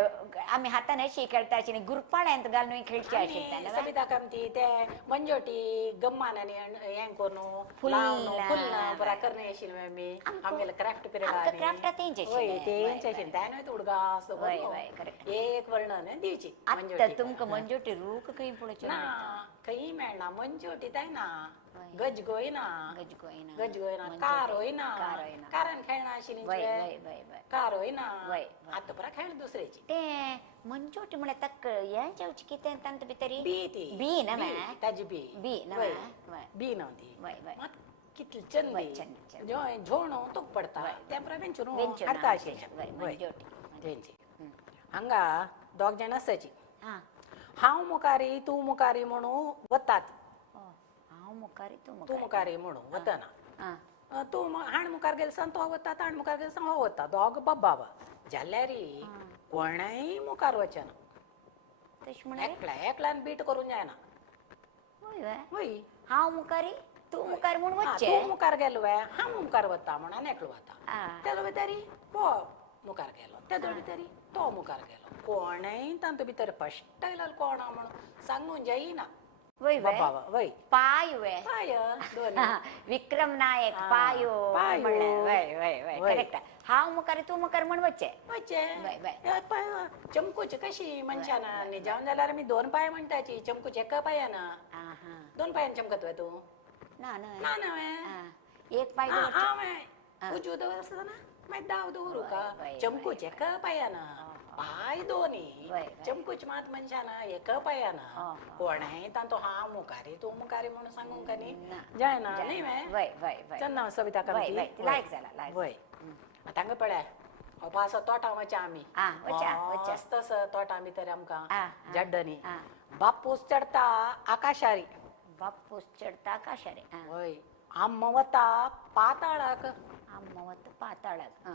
आमी हातान अशी खेळटा आशिल्ली गुरपाळ्यांत घालून खेळची आशिल्ली सबिता कामती ते मंजोटी गम्मानानी हें करून फुल्ल. फुल्ल बरा करणे आशिल्ले आमी आमगेले क्राफ्ट पिरियड आमकां क्राफ्टां तेंचे आशिल्ले. तेंचे आशिल्ले त्यानूय उडगास वय, वय, correct. एक वर्णन दिवची आत्ता तुमकां मंजोटी रूक खंय पळोवचें ना खंय मेळना मंजोटी ताय ना गजगोय ना गजगोयना गजगोय ना कारोय ना कारोय ना. कारण खेळना आशिल्ली वय वय वय वय कारोय ना वय, वय. आतां बरा खेळ दुसरेची ते मंजोटी म्हळ्यार तक हें जेवची कितें तांत भितरी बी ती बी ना बी, मा? ताजी बी बी ना वय. मा? वय बी नव्हती वय वय मात कितली चंदी वय, चंदी. झोणो तुक पडता वय. त्या बरा वेंचून वेंचून हाडता हाडचे. आशिल्ले वय, वय. मंजोटी. तेंची हांगा दोग जाण आसाची हा हांव मुखारी तूं मुखारी म्हणून वतात हांव मुखारी तूं मुखारी म्हणून वतना हा तूं हाण मुखार गेलो तो वता ताण मुखार गेलो हो वता दोग बाबा जाल्यार कोणाय मुखार वचना तशें म्हळ्यार एकल्यान बीट करून जायना वय वय वय हांव मुखारी तूं मुखार म्हूण तूं वच्चें मुखार गेलो हांव मुखार वता म्हणून एकलो वता आ. तेजो भितरी तो मुखार गेलो तेजो भितरी तो मुखार गेलो कोणय तांतू भितर फस्ट आयलो कोणा म्हणून सांगून जायना वय वय बाबा वय पाय वय पाय दोन विक्रम नायक पायो पायो. म्हणल्यार वय वय वय वय. करेक्ट हांव मुखारी तूं मुखार म्हूण वच्चें वच्चे वय, वय. चमकूची कशी मनशाना निजावन जाल्यार आमी दोन पाय म्हणटाची चमकूची एका पायाना आहा दोन पायान चमकत वय तूं ना ना ना ना वे आ, एक पाय दवरचें. हांव उजो दवरता ना मागीर दाव दवरू वय, का वय, चमकूच एका पायाना पाय दोनी वय, वय. चमकूच मात मनशाना एका पायाना हा. कोणाय तांतो हांव मुखारी तूं मुखारी म्हणून सांगूंक का न्ही ना. जायना न्ही वे वय वय वय चन्ना सविता वय कामती वय ती लायक जाला लायक वय तांकां पळय हो पासो तोटा वचा आमी आ, वचा, वचा. मस्त तोटा भितर आमकां आ, जड्डनी आ. बापूस चडता आकाशारी बापूस चडता काशारे वय आम्म वता पाताळाक आम्म वत पाताळाक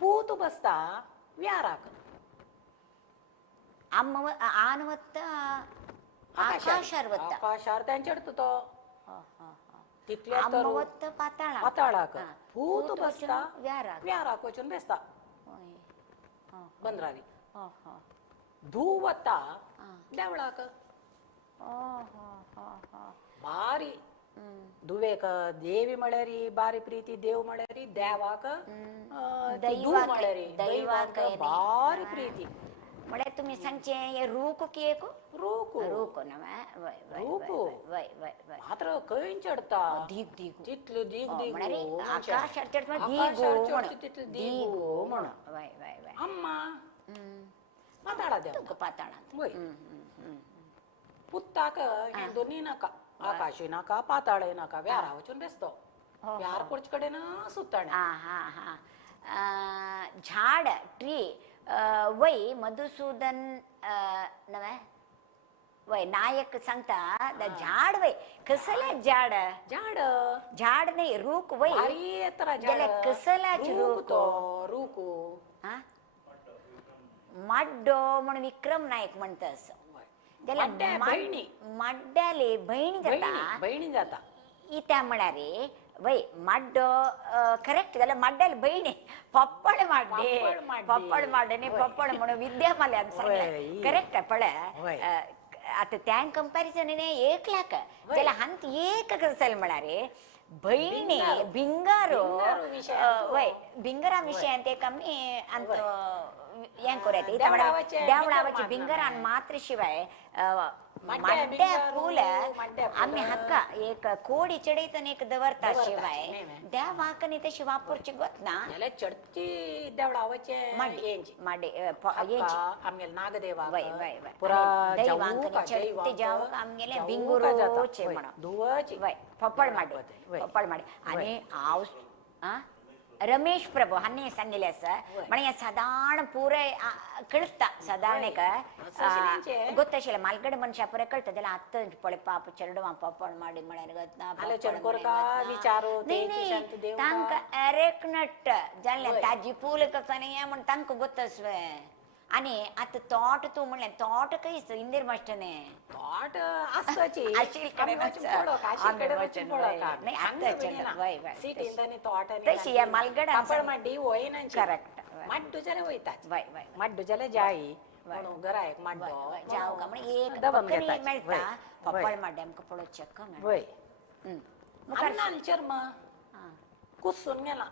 पूत बसता व्याराक आन वत आकाशार वता आकाशार तेंचेर तो तितले आम्म वत पाताळाक पाताळाक आ. पूत पूत बसता वचून व्याराक व्याराक वचून बेसता वय. हा, बंदरारी हा, हा. धू वता आ. देवळाक हा, हा, हा. भारी हम्म. धुवेक देवी म्हळ्यारी बारी प्रीती देव म्हळ्यारी देवाक ती धूव दैवाक- म्हळ्यारी दैवाक दैवाक बारी प्रीती म्हळ्यार तुमी सांगचे हे रूक की एक रूक रूक न्हू वय वय रूक. वय वय वय मात्र खंय चडता दीग दीग तितलो दीग हो, दीग म्हळ्यार मनशां. आकाशार चडटा आकाशार दिगो चडटा म्हणून तितलो दिगो दिगो म्हणून म्हणून वय वय वय अम्मा हम्म. माताळा देव तुका पाताळांत वय हम्म, हम्म. पुत्ताक हे दोनी नाका आकाशी नाका पाताळय नाका व्यारा वचून बेसतो हो, व्यार हो. पुढचे कडेन सुत्ताणे हा हा हा झाड ट्री वय मधुसूदन नव्हे वय नायक सांगता झाड वय कसले झाड झाड झाड नाही रूक वय भारी येतरा गेल्या झाड कसलाच रूक रूक तो रूक हा माड्डो म्हणून विक्रम नायक म्हणता असं मड्ड्या बहिणी. मड्ड्याले बहीण बहिणी जाता बहिणी जाता इत्या म्हळ्यार वय मड्ड करेक्ट जाल्यार मड्ड्याला बहिणी पप्पड माड्डे पप्पड माड्डे न्ही पप्पड म्हणून विद्यामाल्यान सांगलें करेक्ट पळय आतां त्या कंपॅरिजन एक लाख जाल्यार हांत एक कसं म्हळ्यार बहिणी भिंगारू वय भिंगरा विशय ते कमी अंत हें करूया देवळावाची भिंगरान मात्र शिवाय मड्डे फूल आम्ही हक्का एक कोडी चढयतन एक दवरता शिवाय देवाक न्ही तशी वापरची गोत ना चडची देवळावाचे माडे आमगेले नागदेवा वय वय वय पुरा दैवांक चडते जावक आमगेले भिंगुरोचे म्हणून दुवाची वय पप्पड माडे आनी हांव रमेश प्रभू हांणी सांगलेले आसा म्हणे सादारण पुरे कळटा सादारण एक ಗೊತ್ತशिಲ್ಲ मालगड मनशा पुरे कळटा जाल्यार आतां पळय पाप चेडवा पप्पड माडी म्हळ्यार तांकां एरेकनट जाल्ले ताजी पूल कसं हें म्हण तांकां गोत्तसवे आनी आतां तोट तूं म्हणलें तोट कयस इंदेर मास्टरने तोट आसची आशिल कडेन तशी ह्या मालगडान माड्डी वयना करेक्ट माड्डू जाल्यार वयतात वय वय माड्डू जाल्यार जायी म्हणून घराक माड्डो जावं का म्हण एक बकरी मेळटा पप्पड माड्डे आमकां पळोवचें चक्क वय अन्नान चर्म कुसून गेला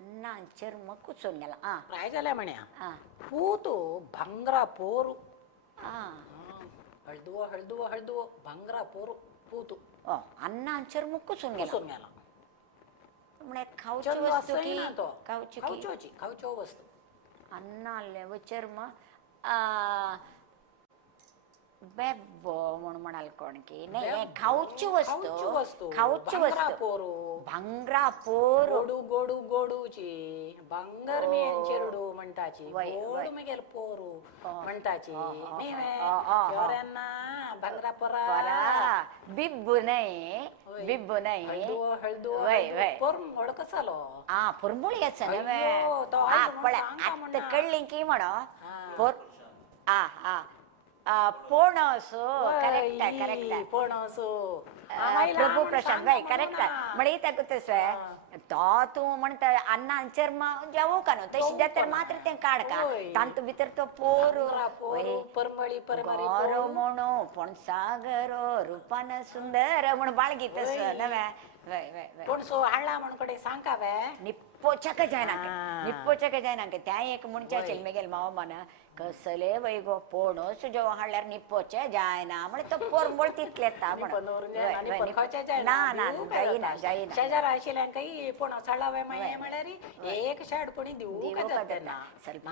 अन्ना चर्म कुसून गेला राय जाल्या म्हण्या पूतू भंगरा पोरू हळदुवो हळदुवो हळदुवो भंगरा पोरू पूतू अन्ना चर्म कुसून गेला म्हळ्यार खावची वस्तू की खावच्यो वस्तू अन्नाले चर्म बेब्बो म्हणून म्हणाल कोण की नाही खावची वस्तू खावची वस्तू भांगरा पोर गोडू गोडू गोडूची भांगर मेन चेरडू म्हणटाची गोड मगेल पोरू म्हणटाची ఎవరన్నా भांगरा पोरा बिब्बू नाही वय वय पोरम ओळखसालो पुरमुळी आसा न्हय पळय आत्ता कळ्ळी की म्हणो पोर पोणसो करेक्ट करेक्ट पोणसो प्रभू प्रशांत वय करेक्ट म्हणे तसं तो तूं म्हणटा अन्ना चर्म जेवो का न्हू तशी जाल्यार मात्र तें काड का तांतू भितर तो पोरू परमळी परमळी गोरो म्हणू पणसागरो रुपान सुंदर म्हण बाळगी तसं नव्हे वय वय वय पणसो हाडला म्हण कडे सांगा वे निप्पोचक जायना त्या एक मनशा आशिल्ले मेगेल माव मन कसले वय गो पोणोस जेव हाडल्यार निप्पोचे जायना म्हण तो पोरमोळ तितले येता ना ना जायना जायना शेजार आशिल्ल्यांकय पोणोस हाडला वे मागीर म्हळ्यार एक शाडपणी दिवूं ಸ್ವಲ್ಪ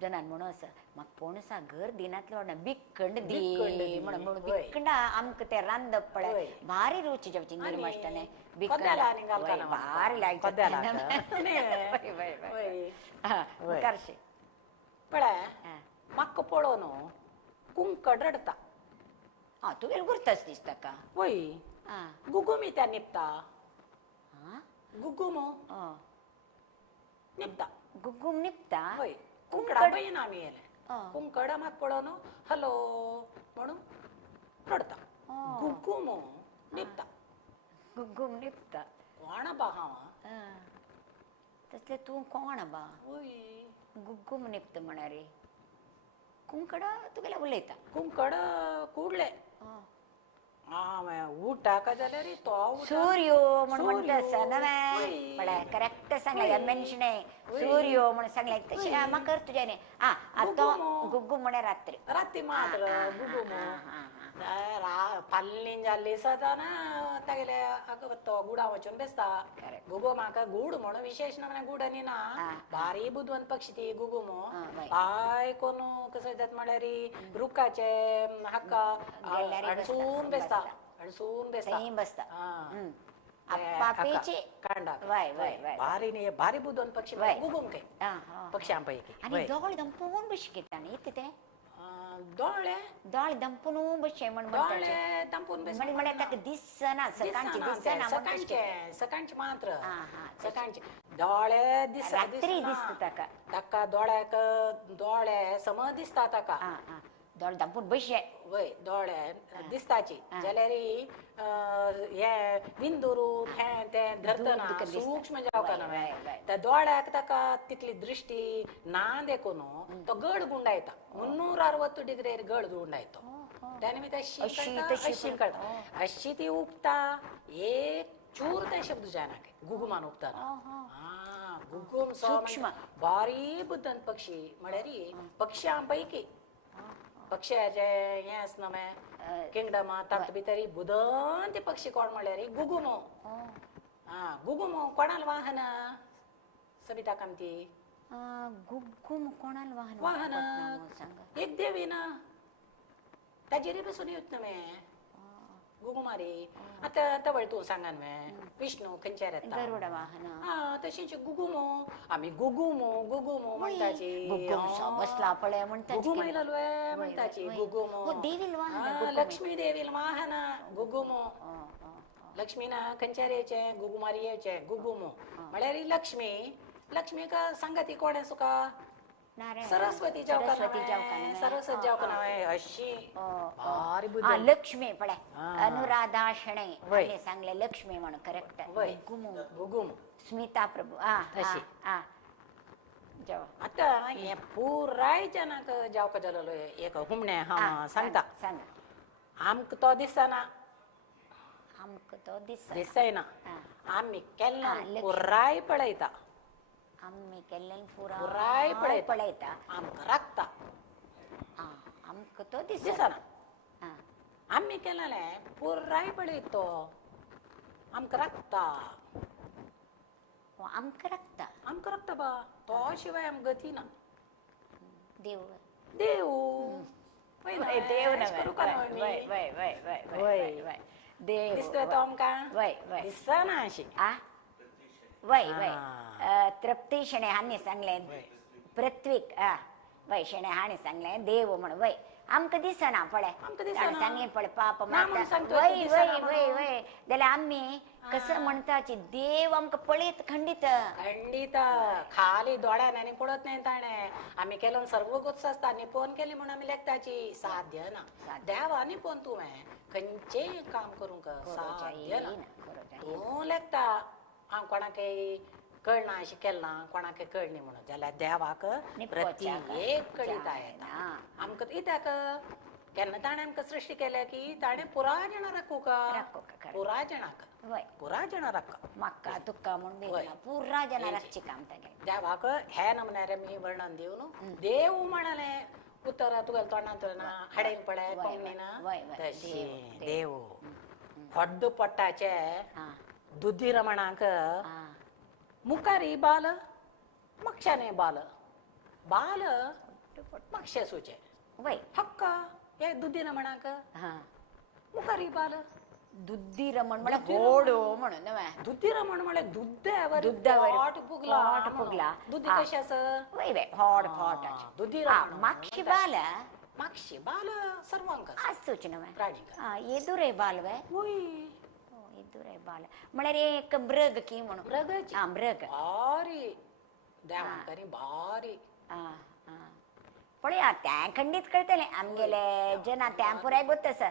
ಜನ म्हणोस म्हाका पोणसा घर दिनातलो बिक्कंड दी म्हणून बिक्कंड आमकां ते रांदप पळय भारी रुची जेवची निर्मश्टने बिक्कंड भारी लागता करशे पळय म्हाका पळोवन कुंकड रडता तुगेल गुर्तच दिसता का वय गुगुमी त्या निपता गुगुमो निपता गुगुम निपता वय कुंकडा पळयन आमी येले कुंकड म्हाका पळोवन हॅलो म्हणून रडता गुगुमो निपता गुगुम निपता कोण बा हांव तसले तूं कोण बा वय गुगुम निपत म्हणारे कुंकड तुगेले उलयता कुंकड कुडले उठाका जाल्यार तो सूर्यो म्हण म्हणटा आसा नवे म्हळ्यार करेक्ट सांगले मेन्शने सूर्यो म्हण सांगले तशें म्हाका तुजे न्ही तो गुगुम म्हळ्यार रात्री राती मात्र गुगुम फाल्लीं जाल्ली सदां तागेले तो गुडा वचून बेसता गुगो म्हाका गुड म्हणून विशेष ना म्हळ्यार गुड न्ही ना भारी बुदवंत पक्षी ती गुगुमो पाय कोण कसो जाता म्हळ्यार रुखाचे हाका अडसून बेसता बसता पापीची कांडा वय वय वय भारी न्ही भारी बुदवंत पक्षी गुगुम काय पक्ष्यां पैकी आनी दोळ दंपून बशी घेता न्ही ते दोळ दंपून बशे म्हण दोळे दंपून म्हणे म्हणे ताका दिसना सकाळचे मात्र सकाळचे दोळे रात्री दिसता ताका ताका दोळ्याक दोळे सम दिसता ताका दोळ धांपून बसचे वय दोळे दिसताची जाल्यार हे विंदुरू हें तें धरतना दूक दिसता. सूक्ष्म जावका वय, वय, वय. त्या दोळ्याक ताका तितली दृष्टी ना देखून तो गड गुंडायता 360 डिग्रीर गड गुंडायतो त्या निमित्त अशी कळटा अशी ती उपता एक चूर ते शब्द जायना गुगुमान उपताना गुगुम सूक्ष्म. भारी बुद्धन पक्षी म्हळ्यार पक्ष्यां पैकी पक्ष्याचे हे आसना किंगडमा तातूंत भितर बुदन ते पक्षी कोण म्हळ्यार गुगुमो गुगुमो कोणाल वाहन सबिता कामती गुग्गुम कोणाला वाहन सांगा एक देवी ना ताजेरी बसून येत न्हय गुगुमारी आता तवळ तूं सांगान विष्णू खंयच्यार येता गरुड वाहन तशीच गुगुमो आमी गुगुमो गुगुमो म्हणटाची गुग्गुम बसला पळय म्हणटा गुगुम आयलो म्हणटाची गुगुमो देवील वाहन लक्ष्मी देवील वाहन गुगुमो लक्ष्मी ना खंयच्यार येचे गुगुमारी येचे गुगुमो म्हळ्यार लक्ष्मी लक्ष्मीक सांगाती कोण सुका सरस्वती जावका सरस्वती जावका अशी भारी बुद्धी लक्ष्मी पळय अनुराधा शणे आणि सांगले लक्ष्मी म्हणून करेक्ट गुगुम स्मिता प्रभू तशी. आता हे पुराय जनाक जावका जालो एक हुमणे हा सांगता आमक तो दिसना आमक तो दिसना आमी केन्ना पुराय पळयता आम्ही केल्लें पुराय पळयता आमकां राखता आमकां तो दिसना आमी केलें पुराय पळयत तो आमकां राखता आमकां राखता बा तो शिवाय आमकां गती ना देव देव दिसता तो आमकां दिसना अशी वय तृप्ती शणे हांणी सांगलें पृथ्वीक वय शणे हांणी सांगलें देव म्हण वय आमकां दिसना पळय सांगलें पळय पाप वय वय वय वय जाल्यार आमी कसं म्हणटाची देव आमकां पळयत खंडीत खाली दोळ्यान आनी पळत नाही ताणें आमी केलो सर्व गोत्स आसता निपोवन केली म्हूण आमी लेखताची साध्य ना देवा निपोवन तुवें खंयचेय काम करूंक साध्य ना तूं लेखता हांव कोणाकय कळना अशें केलें ना कोणाकय कळनी म्हणून जाल्यार देवाक प्रत्येक कळिता येता आमकां कित्याक केन्ना ताणें आमकां सृश्टी केल्या की ताणें पुराय जाणां राखूंक पुराय जाणां राखता म्हाका तुका म्हणून पुराय जाणां राखची काम तेगेलें देवाक हे नमण्यार आमी वर्णन दिवन देव म्हणालें उतर तुगेलें तोंडांत हाडयन पळय कोंकणीन तशें देव व्हड्ड पोट्टाचे दुधी रमणाक मुखारी बाल मक्षाने बाल बाल मक्षे सुचे हक्क हे दुधी रमणाक मुखारी बाल दुधी रमण म्हळ्यार घोडो म्हणून दुधी रमण म्हळ्यार दुधावर फुगला दुधी कशें आसा वय वय हॉट हॉट दुधी माक्षी बाल सर्वांक आसूच न्हय प्राणीक येदुरे बाल वय येदुरे बाल म्हळ्यार एक मृग की म्हणून मृग भारी देवांकरी भारी पळय त्या खंडीत कळटलें आमगेले जना त्या पुराय गोत्तस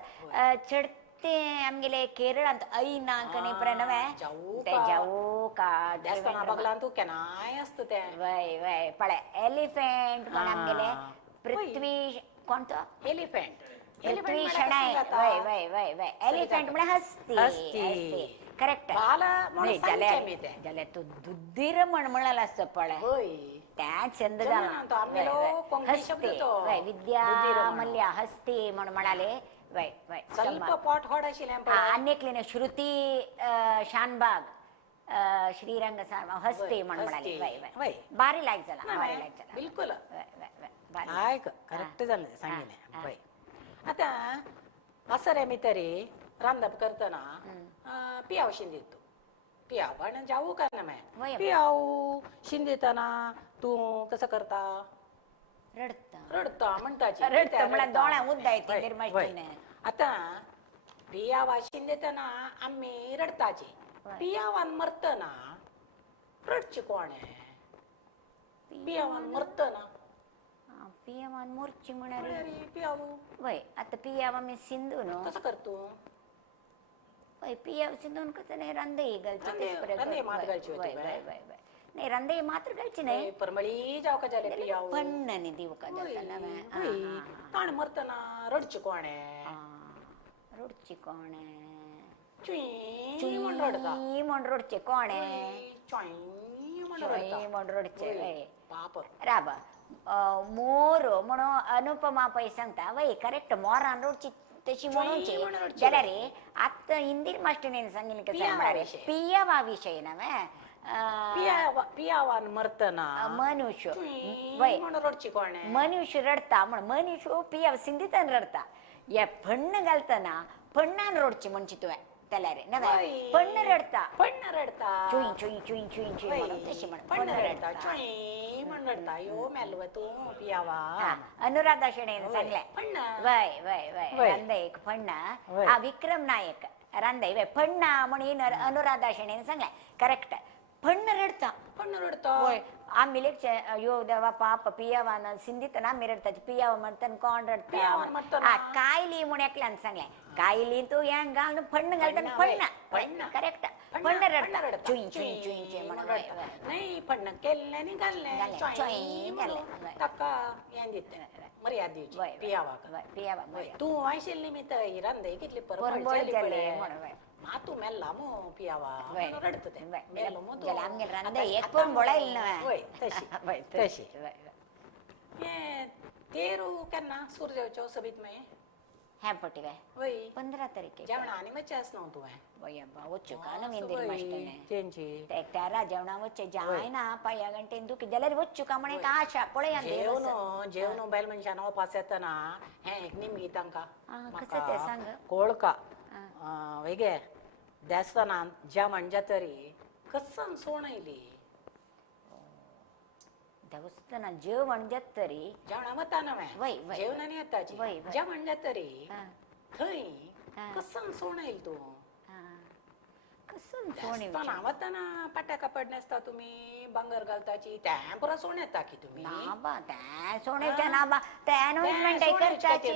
चडते आमगेले केरळांत ऐनाक न्ही पळय नवे ते जाऊ का देवस्थाना बगलांत तूं केन्नाय आसता ते वय वय पळय एलिफंट कोण आमगेले पृथ्वी कोण तो एलिफंट पृथ्वी शणाय वय वय वय वय एलिफंट म्हळ्यार हस्ती करेक्ट जाल्यार तूं दुधी रमण म्हणाला आसता पळय त्या छंद वय विद्या मल्ल्या हस्ती म्हण म्हणाले वय वय ಸ್ವಲ್ಪ ಪಾಟ್ ಹೊಡ ಶಿಲೆ अन्यक्लीने श्रुती शानबाग श्रीरंग हस्ते म्हण म्हणाले वय वय भारी लायक जाला बिलकुल वय करेक्ट जालें सांगिल्लें पळय आतां आसरे भितरी रांदप करतना पियाव शिंदितो पियाव पण जावू काय ना पियाव शिंदितना तूं कसं करता रडता म्हणटाची रडता म्हळ्यार दोळ्यां उदक येता निर्माशेन आतां पियाव शिंदितना आमी रडताची पियावान मरतना रडची कोणे पियावान मरतना पियावान मोरची म्हणाली अरे पियावू वय आता पियावा मी सिंधू नो कसं करतो वय पियाव सिंधून कसं नाही रंदे गलची रंदे मात घालची होती बाय. नाही रंदे मात्र गलची नाही परमळी जाव का झाले पियावू पण्णनी देऊ का जाताना ताण मरतना रडची कोण आहे रोडची कोण आहे चुई म्हणून रडता म्हणून रोडचे कोण आहे चुई म्हणून रडता म्हणून रोडचे वय पाप राबा मोर म्हणून अनुपमा पै सांगता वय करेक्ट मोरान रोडची तशी म्हणूनचे जाल्यार रे आता हिंदी मास्टरने सांगितलं कसं पियावा विषय ना पियावान मरतना मनुष्य वय म्हणून रडची कोण आहे मनुष्य रडता म्हण मनुष्य पियाव सिंधीतन रडता या फण्ण घालतना फण्णान रोडची म्हणची तुवें त्याला रे ना पण्ण रडता चुई चुई चुई चुई चुई म्हणून तशी म्हण पण रडता चुई म्हणून रडता यो मेलव तू पियावा अनुराधा शेणेन सांगले पण्ण वय वय वय रंद एक फण्ण हा विक्रम नायक रंदय वय फण्ण म्हणून अनुराधा शेणेन सांगले करेक्ट फण्ण रडता वय आम्ही लेक्चे यो देवा पाप पियावान सिंधीत आम्ही रडताची पियाव म्हणतात कोण रडता कायली म्हणून एकल्यान सांगले कायली तू यांग घालून फण्ण घालता फण्ण करेक्ट फण्ण रडता चुई चुई चुई चुई म्हणून नाही फण्ण केल्ले नी घालले चुई म्हणून ताका यें दिते मर्याद दिवची पियावा तू आयशिल्ली निमित्त ही रंदे कितली परबळ जाले मा तू मेल्ला मो पियावा रडत ते मेलो मो जला आमगे रंदे एक पण बोलायला ना वय तशी ये तेरू केन्ना सूर्यवचो सबित मे ह्या पटी काय वय 15 तारीख जेवण आणि मच्छी असनो तू वय बा वच्चो का ना इंदिर मास्टरने तेंची ते त्यारा जेवणा वच्चे जाय ना पाया गंटेन दुखी जाल्यार वच्चो का म्हणे का आशा पळय जेवण बायल मनशान ओपास येतना हे एक निमगी तांका कसं ते सांग कोळका वेगे देवस्थानान जेवण जातरी कसन सोणयली देवस्थानात जेवण जातरी जेवणा वता ना जेवणानी येताची जेवण जातरी थंय कसन सोणयली तू कसं सोणी वतना पटाका पडनेसता तुम्ही बांगर घालताची त्या पुरा सोण येता की तुम्ही नाबा त्या सोण्याच्या नाबा ते अनाउन्समेंट करताची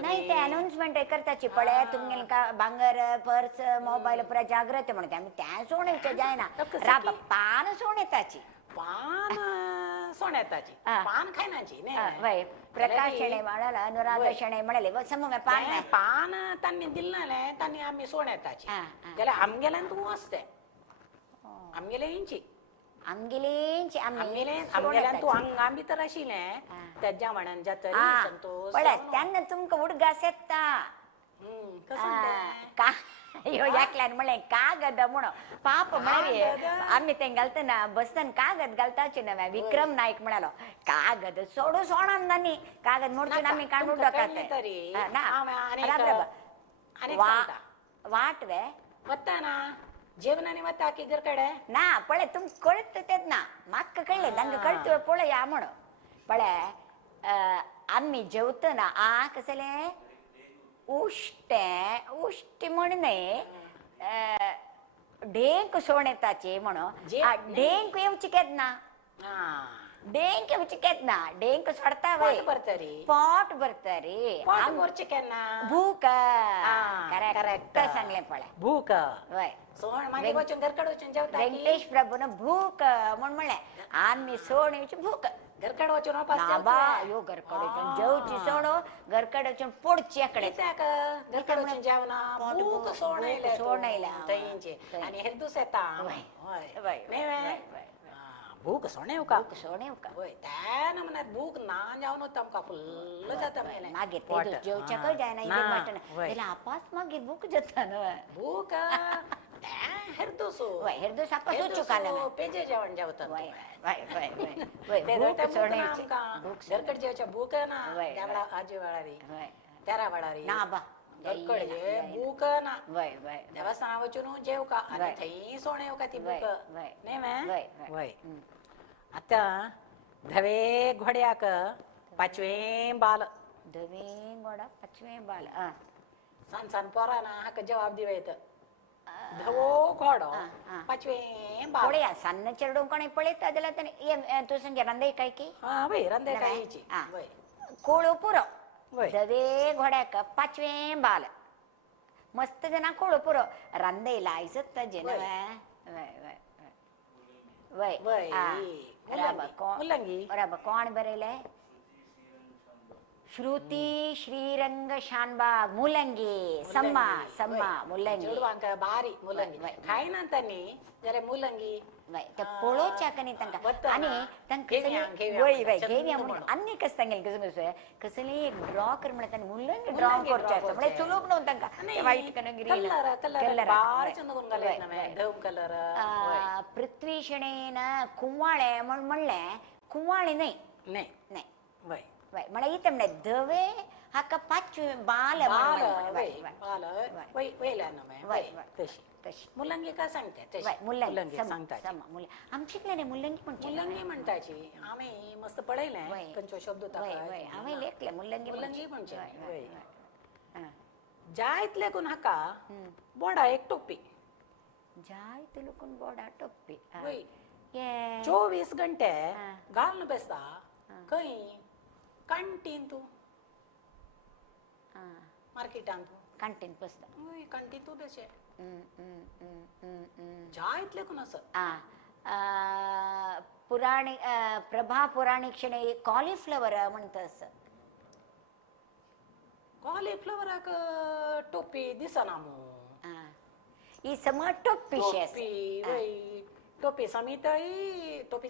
नाही ते अनाउन्समेंट करताची पळे तुमगे का भांगर पर्स मोबाईल पुरा जागृत म्हणते आम्ही त्या सोण्याच्या जाय ना राबा पान सोण येताची पान सोण येताची पान खायनाची वय प्रकाश शेणे म्हणाला अनुराधा शेणे म्हणाले समोर पान पान त्यांनी दिलनाले त्यांनी आम्ही सोण येताची गेल्या आमगेल्यान तू असते आमगेले इंची आमगेल्यान तू हांगा भितर आशिले त्याच्या म्हणान जातरी संतोष त्यांना तुमका उडगास येता का यो एकल्यान म्हणले कागद म्हणून पाप म्हणाले आम्ही ते घालतना बसताना कागद घालताचे ना विक्रम नाईक म्हणालो कागद सोडू सोडून नानी कागद मोडून आम्ही काढून टाकते वाट वे वत्ता ना जेवणाने वत्ता की घरकडे ना पळे तुम कळत तेच ना माका कळले तांका कळतोय पळय या म्हण पळे आम्ही जेवतो ना कसले उष्टे म्हणणे ढेंक सोण येताचे म्हणून ढेंक येवची केत ना ढेंक येवची केत ना ढेंक सोडता वय पोट भरतरी भूक करेक्ट सांगले पळे भूक वय वेंकटेश प्रभून भूक म्हण म्हणले आम्ही सोण येवची भूक घरकड वचून यो घरकड वचून जेवची सोडो घरकड वचून पोडची अकडे घरकड वचून जेवना भूक सोडयला आणि हे दुस येता भूक सोणेव का त्या नमनात भूक ना जावन तमका फुल्ल जाता मागे ते जेवच्या काय जाय ना इंदिर मास्टर त्याला आपास मागे भूक जाता ना भूक हेरदोसो हेरदोस आपास होचो का ना पेजे जेवण जेवता भूक सोणेवची घरकड जेवच्या भूक ना त्याला आजी वाळारी तेरा वाळारी ना बा घरकडे भूक ना देवस्थाना वचून जेव का आणि थंय सोणेव का ती भूक नाही वय आता धवे घोड्याक पाचवे बाल धवे घोडा पाचवे बाल सान पोराना हाका जवाब दिवा येत धवो घोडो पाचवे बाल पळया सन्न चेरडून कोणी पळयता जाल्यार तू संगे रंदे काय की वय रंदे कायची वय कोळो पुरो वय. धवे घोड्याक पाचवे बाल मस्त जना कोळो पुरो रांदे लायसत जेन वय. वय वय वय वय. आ राबा मुलंगी. राबा कोण बरयले श्रुती श्रीरंग शानबाग मुलंगी सम्मा सम्मा मुलंगी चेडवांक बारी मुलंगी वय. खायना तांणी जाल्यार मुलंगी वय ते पळोवच्या कनी तांकां वता आनी ना. तांकां घेवया, कसली घेवया वय म्हणटा, वय चंद घेवया म्हणून. म्हणून आनी कसं तांगेलें कसं कसं कसली एक ड्रॉ कर म्हणल्यार तांणी मुलंगी ड्रॉ मुलंगी करचें draw आसता म्हळ्यार करचें. चुलोप न्हू तांकां ते वायट कलर ग्रीन कलर बारी चंद करून घालय ना धव कलर पृथ्वी शणेन कुंवाळे म्हण म्हणलें कुंवाळे न्हय न्ही न्हय वय वय म्हळ्यार इथे म्हळ्यार धवे हाका पांचवे बाल बाल म्हण वय वय बाल वय वयल्या ना वय, वय वय. तशी तशी मुलंगी काय सांगते वय तशी मुलंगी सांगता आमच्याकडे मुलंगी म्हणचे मुलंगी म्हणटाची आम्ही मस्त पळयलें वय. खंयचो शब्द वय वय हांवें लेखले मुलंगी मुलंगी म्हणचे वय वय जायत लेकून हाका हम्म. बोडा एक टोपी जाय तुलकून बोडा टोपी वय ये 24 घंटे हा. घालून बेसता खंय कांटीन तूं मार्केटान तूं कंटेन पसता वय कांटीन तूं बेशे जायत लेकून असत पुराणी प्रभा पुराणिक क्षणे कॉलीफ्लवर म्हणतस कॉलीफ्लवराक टोपी दिसना मू ಈ ಸಮ ಟೊಪ್ಪಿ टोपी वय टोपी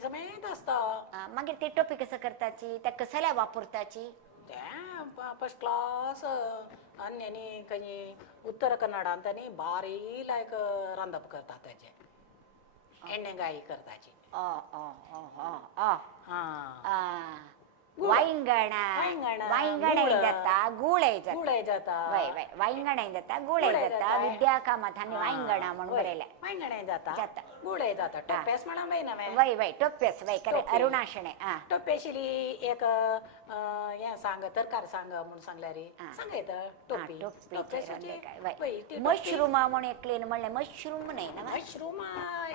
समेत आसता मागीर ती टोपी कसं करताची त्या कसल्या वापरताची तें फर्स्ट क्लास अन्यानी खंय उत्तर कन्नडांत तांणी बारी लायक रांदप करता तेजे एण्णेगाई करताची वायंगण वायंगण, वायंगण गूळ. जाता गुळ जाता गुळय जाता वय वय वायंगण जाता गुळ गुळय जाता जाता. विद्याकामात आनी वायंगण म्हणून वय. बरयलें वायंगणय जाता जाता. गुळय जाता टोपेस म्हणा वय ना वय वय टोप्पेस वय करे टोपी. अरुणाशणे टोपेशिली एक हें सांग तरकार सांग म्हणून सांगल्यार सांगयत टोपी मशरूम म्हणून एकलेन म्हणलें मशरूम न्हय ना मशरूम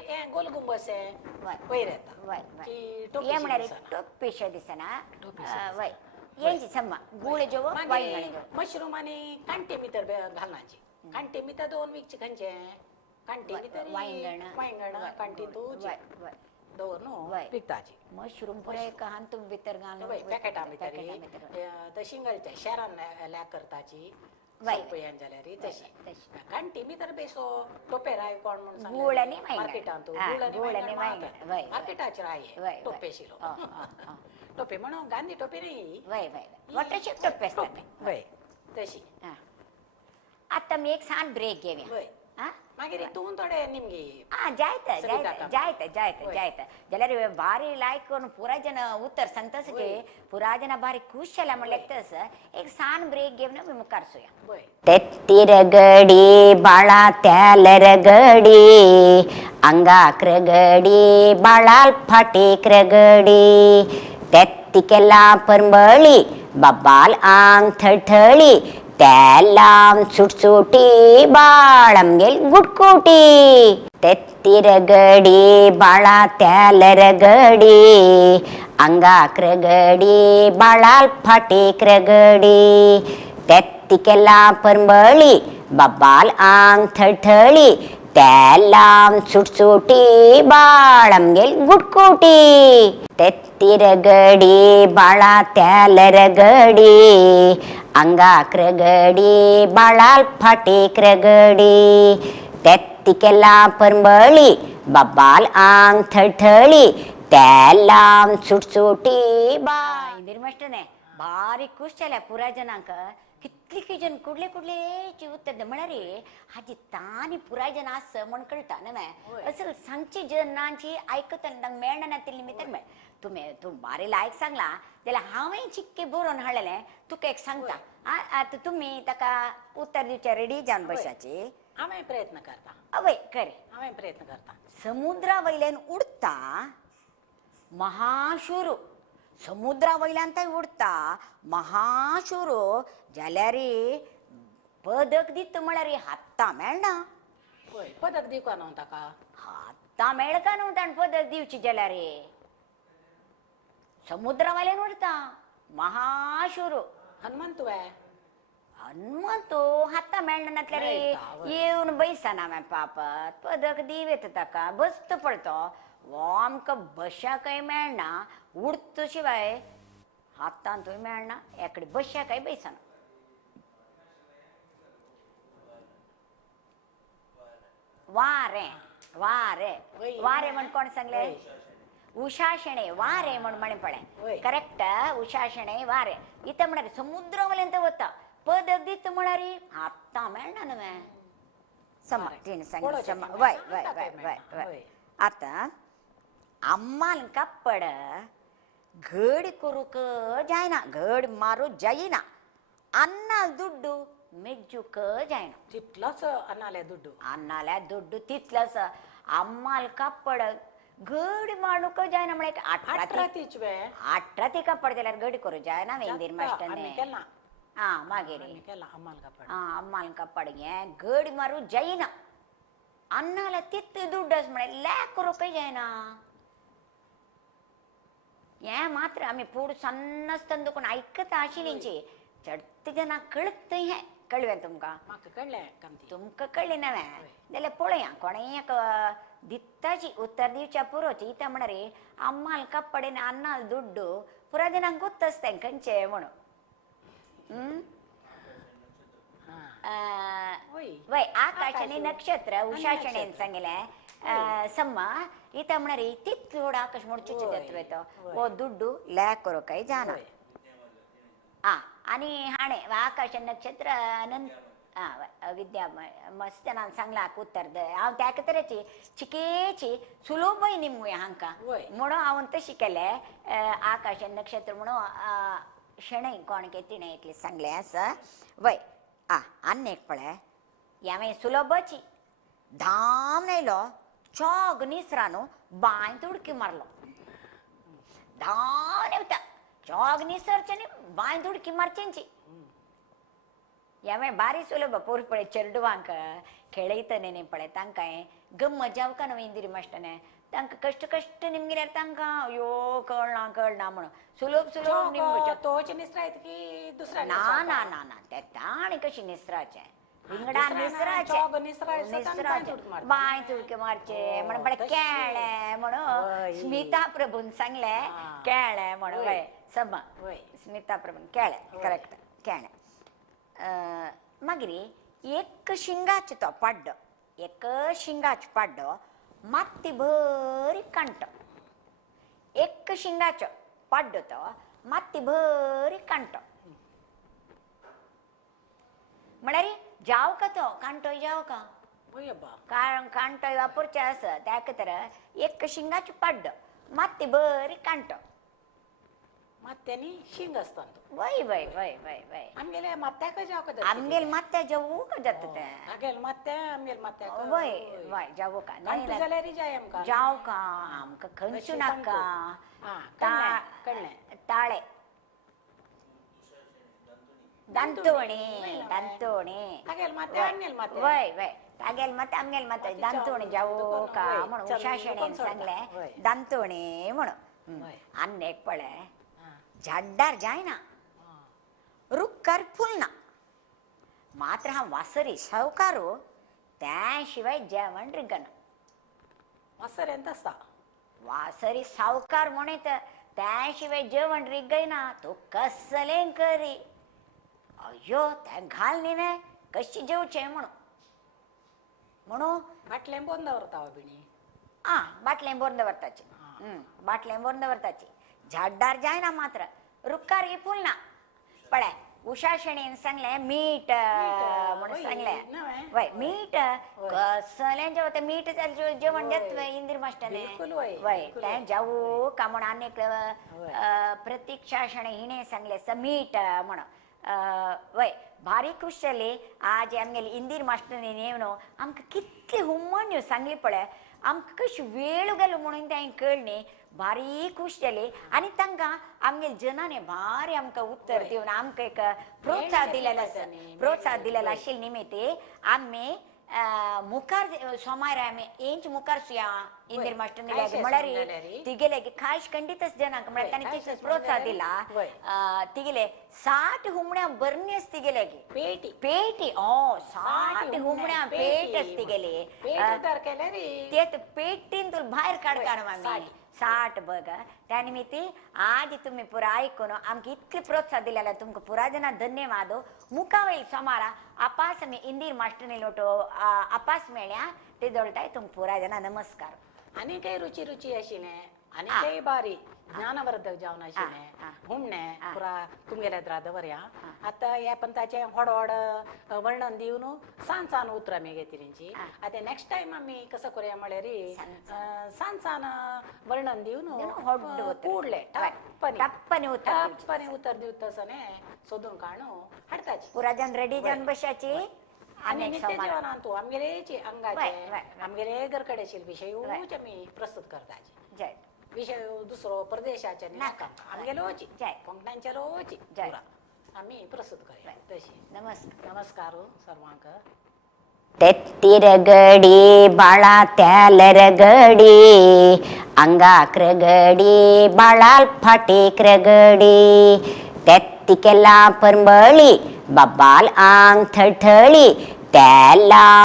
हें गोल गुंबसे वय वयर येता वय की वय टोपी ये म्हळ्यार दिसना. टोप्पेशे दिसना टोप्पेशे वय येंची सम्मा गुळ जेवो वायंगण मागीर जेवो मशरूम आनी कांटे भितर घालनाची कांटे भितर दोन विकचे खंयचे कांटे भितर वायंगण कांटे तूं वय वय दवर न्हू वय. विकताची मशरूम पुराय कहान तुम भितर घालून वय पॅकेटां भितर पॅकेटां ते शिंगलच्या शारान लॅक करताची वय. रुपयान जाल्यार तशी तशी. कांटी भितर बेसो टोपेराय कोण म्हणून सांगलें. गूळ आनी वायंगण. मार्केटांत हा, गूळ आनी गूळ आनी वायंगण वायंगण. वय, वय. मार्केटाचेर वय, आहे वय. टोपेशिलो हय. टोपे म्हणून गांधी टोपी न्ही वय वय वॉटरशेप टोप्पे टोपी वय तशी आतां आमी एक सान ब्रेक घेवया वय आं मागीर हितून थोडे निमगे जायत सविता जायत कामत. जायत जायत वय. जायत जाल्यार बारी लायक करून पुराय जन उत्तर सांगतास की वय. पुराय जन बारी खुश जाला म्हणल्यार तस एक सान ब्रेक घेवन आमी मुखार सोया वय तेत्ती रगडी बाळा त्याल रगडी अंगाक रगडी बाळाल फाटीक रगडी तेत्ती केला परंबळी बाबाल आंग थळथळी तेलाम सुटसुटी बाळामगेल गुटकुटी तेत्ती रगडी बाळा त्याल रगडी अंगाक रगडी बाळाल फाटीक रगडी तेत्ती केला परंबळी बाबाल आंग थळथळी तेलाम सुटसुटी बाळामगेल गुटकुटी तेत्ती रगडी बाळा त्याल रगडी अंगाक रगडी बाळाल फाटीक रगडी तेत्ती केला परंबळी बाबाल आंग थळथळी तेलाम सुटसुटी बाळ निर्मश्टने बारी खुश जाल्या पुराय जनांक कितली जन कुडले कुडलेची उत्तर म्हळ्यार हाजी तानी पुराय जन आस म्हण कळटा न्हय असल सांगची जनांची आयकतना तांकां मेळना ना ते निमित्तान मेळ तूं बारी लायक सांगला जाल्यार हांवें चिक्के बरोवन हाडलेलें तुका एक सांगता आतां तुमी ताका उत्तर दिवचे रेडी जावन बसाची हांवें प्रयत्न करता आवय करे हांवें प्रयत्न करता समुद्रा वयल्यान उडता महाशुरू समुद्रा वयल्यान थंय उडता महाशुरू जाल्यार पदक दिता म्हळ्यार हात्ता मेळना पळय पदक दिवका न्हू ताका हात्ता मेळका न्हू ताणें पदक दिवची जाल्यार समुद्रा वयल्यान उडता महाशुरू हनुमंत वय हनुमंतो हाता मेळनातल्या रे नाही का? येऊन बैसाना मैं पापत पदक दिवेत ताका बसत पडतो वो आमका बशा काही मेळना उडत शिवाय हातान थंय मेळना एकडे बशा काही बैसाना वारे वारे वय. वारे म्हण कोण सांगले वय. उषाशणे वारे म्हण म्हणे पळे वय. करेक्ट उषाशणे वारे इथं म्हणारे समुद्रावल्यांत वता पदक दित म्हणारी आता मेळना नवे सम तीन सांग कोणाच्या सम ती वय मेळना? वय आता वय काय वय मेळना? वय वय. आता अम्माल कप्पड घड करूक जायना घड मारू जायना अन्न दुड्डू ಮೆಜ್ಜುಕ ಜಾಯ್ನ तितलाच अनाल्या दुड्डू अन्नाल्या दुड्डू तितलंच अम्माल कापड घड माणूक जायना म्हणे अठरा तीच वे अठरा ते कापड दिल्यार घडी करू जायना वेंदीर मास्टरने आम्ही केला हा मागीर आम्ही केला अम्माल कापड हा अम्माल कापड घे घड मारू जायना अन्नाला तित दुड्डस म्हणे लॅक करू काही जायना हे मात्र आम्ही पुढ सन्नस तंदुकून ऐकत आशिलींची चढते जना कळत हे कळवे तुमका म्हाका कळलें कामती तुमका कळले नवे जाल्यार पळया कोणेक दित्ताची उत्तर दिवच्या पुरोची इथं म्हणरे अम्माल कपडेन अन्नाल दुड्डू पुरा दिनांक गुत्तस्ते खंयचे म्हणून वय वय आकाशने नक्षत्र उषाशणेन सांगले ಸಮ್ಮ ಈತ ಮಣರಿ ತಿತ್ಲೋಡ ಆಕಾಶ ನೋಡಿ ಚುಚ್ಚಿದತ್ವೇತ ಓ ದುಡ್ಡು ಲ್ಯಾಕ್ करो काही जाना हा आणि हाणे आकाश नक्षत्र विद्या मस्त ನಾನು सांगलाक उत्तर द हांव त्याक तरेची चिकेची सुलभ निम्मुय हांका म्हणून हांव तशी केले आकाश नक्षत्र म्हणून शणै कोण के तिणे इतले सांगले आसा वय आन्न एक पळय यावे सुलभची धाम नेलो चॉग निसरानो बाय तुडकी मारलो धाव नेवता चॉग निसरचेनी बाय तुडकी मारचेंची यावे बारी सुलभ पोर पळे चेरडवांक खेळयतने पळे तांकां गम्म जावका न्हू इंदिरी मास्टरने तांकां कष्ट कष्ट निमगिल्यार तांकां अयो कळना म्हणून सुलभ सुलभ निमगोच्या तोच निसरायत की दुसरा ना ना ना ना ते ताणी कशी निसराचे विंगडा निसराचे बाय तुडके मारचे म्हण बडे केळे म्हणून स्मिता प्रभून सांगले केळे म्हणून वय सम स्मिता प्रभून केळे करेक्ट केळे मागिरी एक शिंगाचे तो पाड्डो एक शिंगाचे पाड्डो माती भरी कांट एक शिंगाचो पाड्डो तो माती भरी कांट म्हणारी जाव का तो कांटोय जाव का कारण कांटोय वापरचे असं त्या तर एक शिंगाचे पाड्ड माती बरी कांट मात्यानी शिंग असतात वय वय वय वय वय आमगेले मात्या का जाव का आमगेल मात्या जाऊ का जात ते आगेल मात्या आमगेल मात्या वय वय जाऊ का नाही जाल्यार जाय आमका जाव का आमका खंयचू नाका कळले ताळे दांतोणे दांतोणे आगेल मात्या आमगेल मात्या वय वय तागेल मत आमगेल मत दांतोणे जाऊ का म्हणून उषाशणेन सांगले दांतोणे म्हणून अन्न एक पळे झाड्डार जायना रुक्कार फुलना मात्र हा वासरी सावकारू त्याशिवाय जेवण रिगना वासर ಎಂತ असता वासरी सावकार म्हणे तर त्याशिवाय जेवण रिगयना तो कसलें करी अयो त्या घाल निवे कशी जेवचे म्हणून बाटलें बंद दवरता बिणी बाटलें बंद दवरताची बाटलें बंद दवरताची झाड्डार जायना मात्र रुक्कार ही फुलना पळे उषाशणीन सांगले मीठ म्हणून सांगले वय मीठ कसलें जेवता मीठ जेवण देत इंदिर मास्टरने वय ते जाऊ का म्हणून अनेक प्रतीक्षा शणे हिने सांगले मीठ म्हणून वय भारी खुश जाली आज आमगेली इंदिर मास्टरने नेवनो आमकां कितली हुम्मण्यो सांगली पळय आमकां कशी वेळ गेलो म्हणून तें कळ्ळी भारी खुश जाली आनी तांकां आमगेल जनाने भारी आमकां उत्तर दिवन आमकां एक प्रोत्साहन दिलेलो आशिल्ले निमित्त आमी मुखार सोमार आम्ही इंच मुखार सुया इंदिर मास्टर काय लागे शेस म्हळ्यार म्हणल्यारी? तिगेले की खास खंडितच जनांक म्हळ्यार तांणी काय कितें शेस प्रोत्साह म्हणल्यारी? दिला वय. तिगेले 60 हुमण्या बरनेस तिगेले की पेटी पेटी 60 हुमण्या पेटच तिगेले पेटी उतार केले रे ते पेटीन तुला बाहेर काढता मामी 60. 60 बघा त्यानिमित्ती आज तुम्ही पुरा ऐकून आमक इतके प्रोत्साह दिलेला तुमका पुरा जना धन्यवाद मुखावेल सोमारा अपास मी इंदिर मास्टर लोटो अपास मेळ्या ते दोळताय तुमक पुरा जना नमस्कार आणि काही रुची रुची आशिले आणि काही बारी ज्ञानवर्धक जावन आशिले हुमणे पुरा तुमगेल्या द्रा दवरया आता हे पंताचे हडहड वर्णन दिवन सांसान उतरा मी घेतलींची आता नेक्स्ट टाइम आम्ही कसं करूया म्हळ्यार सांसान वर्णन दिवन कूडले टप्पने उतर दिवतसने सोदून काढू हाडताची पुरा जन रेडी जावन बशाची आणि नित्य जीवनात तू आमगेलेची अंगाचे आमगेले गरकडेशील विषयूच आम्ही प्रस्तुत करताचे जय विषय दुसरो परदेशाचे नाका आमगेलोची कोंकणांचे रोची पुरा आम्ही प्रस्तुत करूया तशी नमस्कार सर्वांक तेत्तिरगडी बाळा त्यालरगडी अंगाक्रगडी बाळाल फाटीक्रगडी तेत्तिकेला परंबळी बाबाल आंग थळथळी त्याला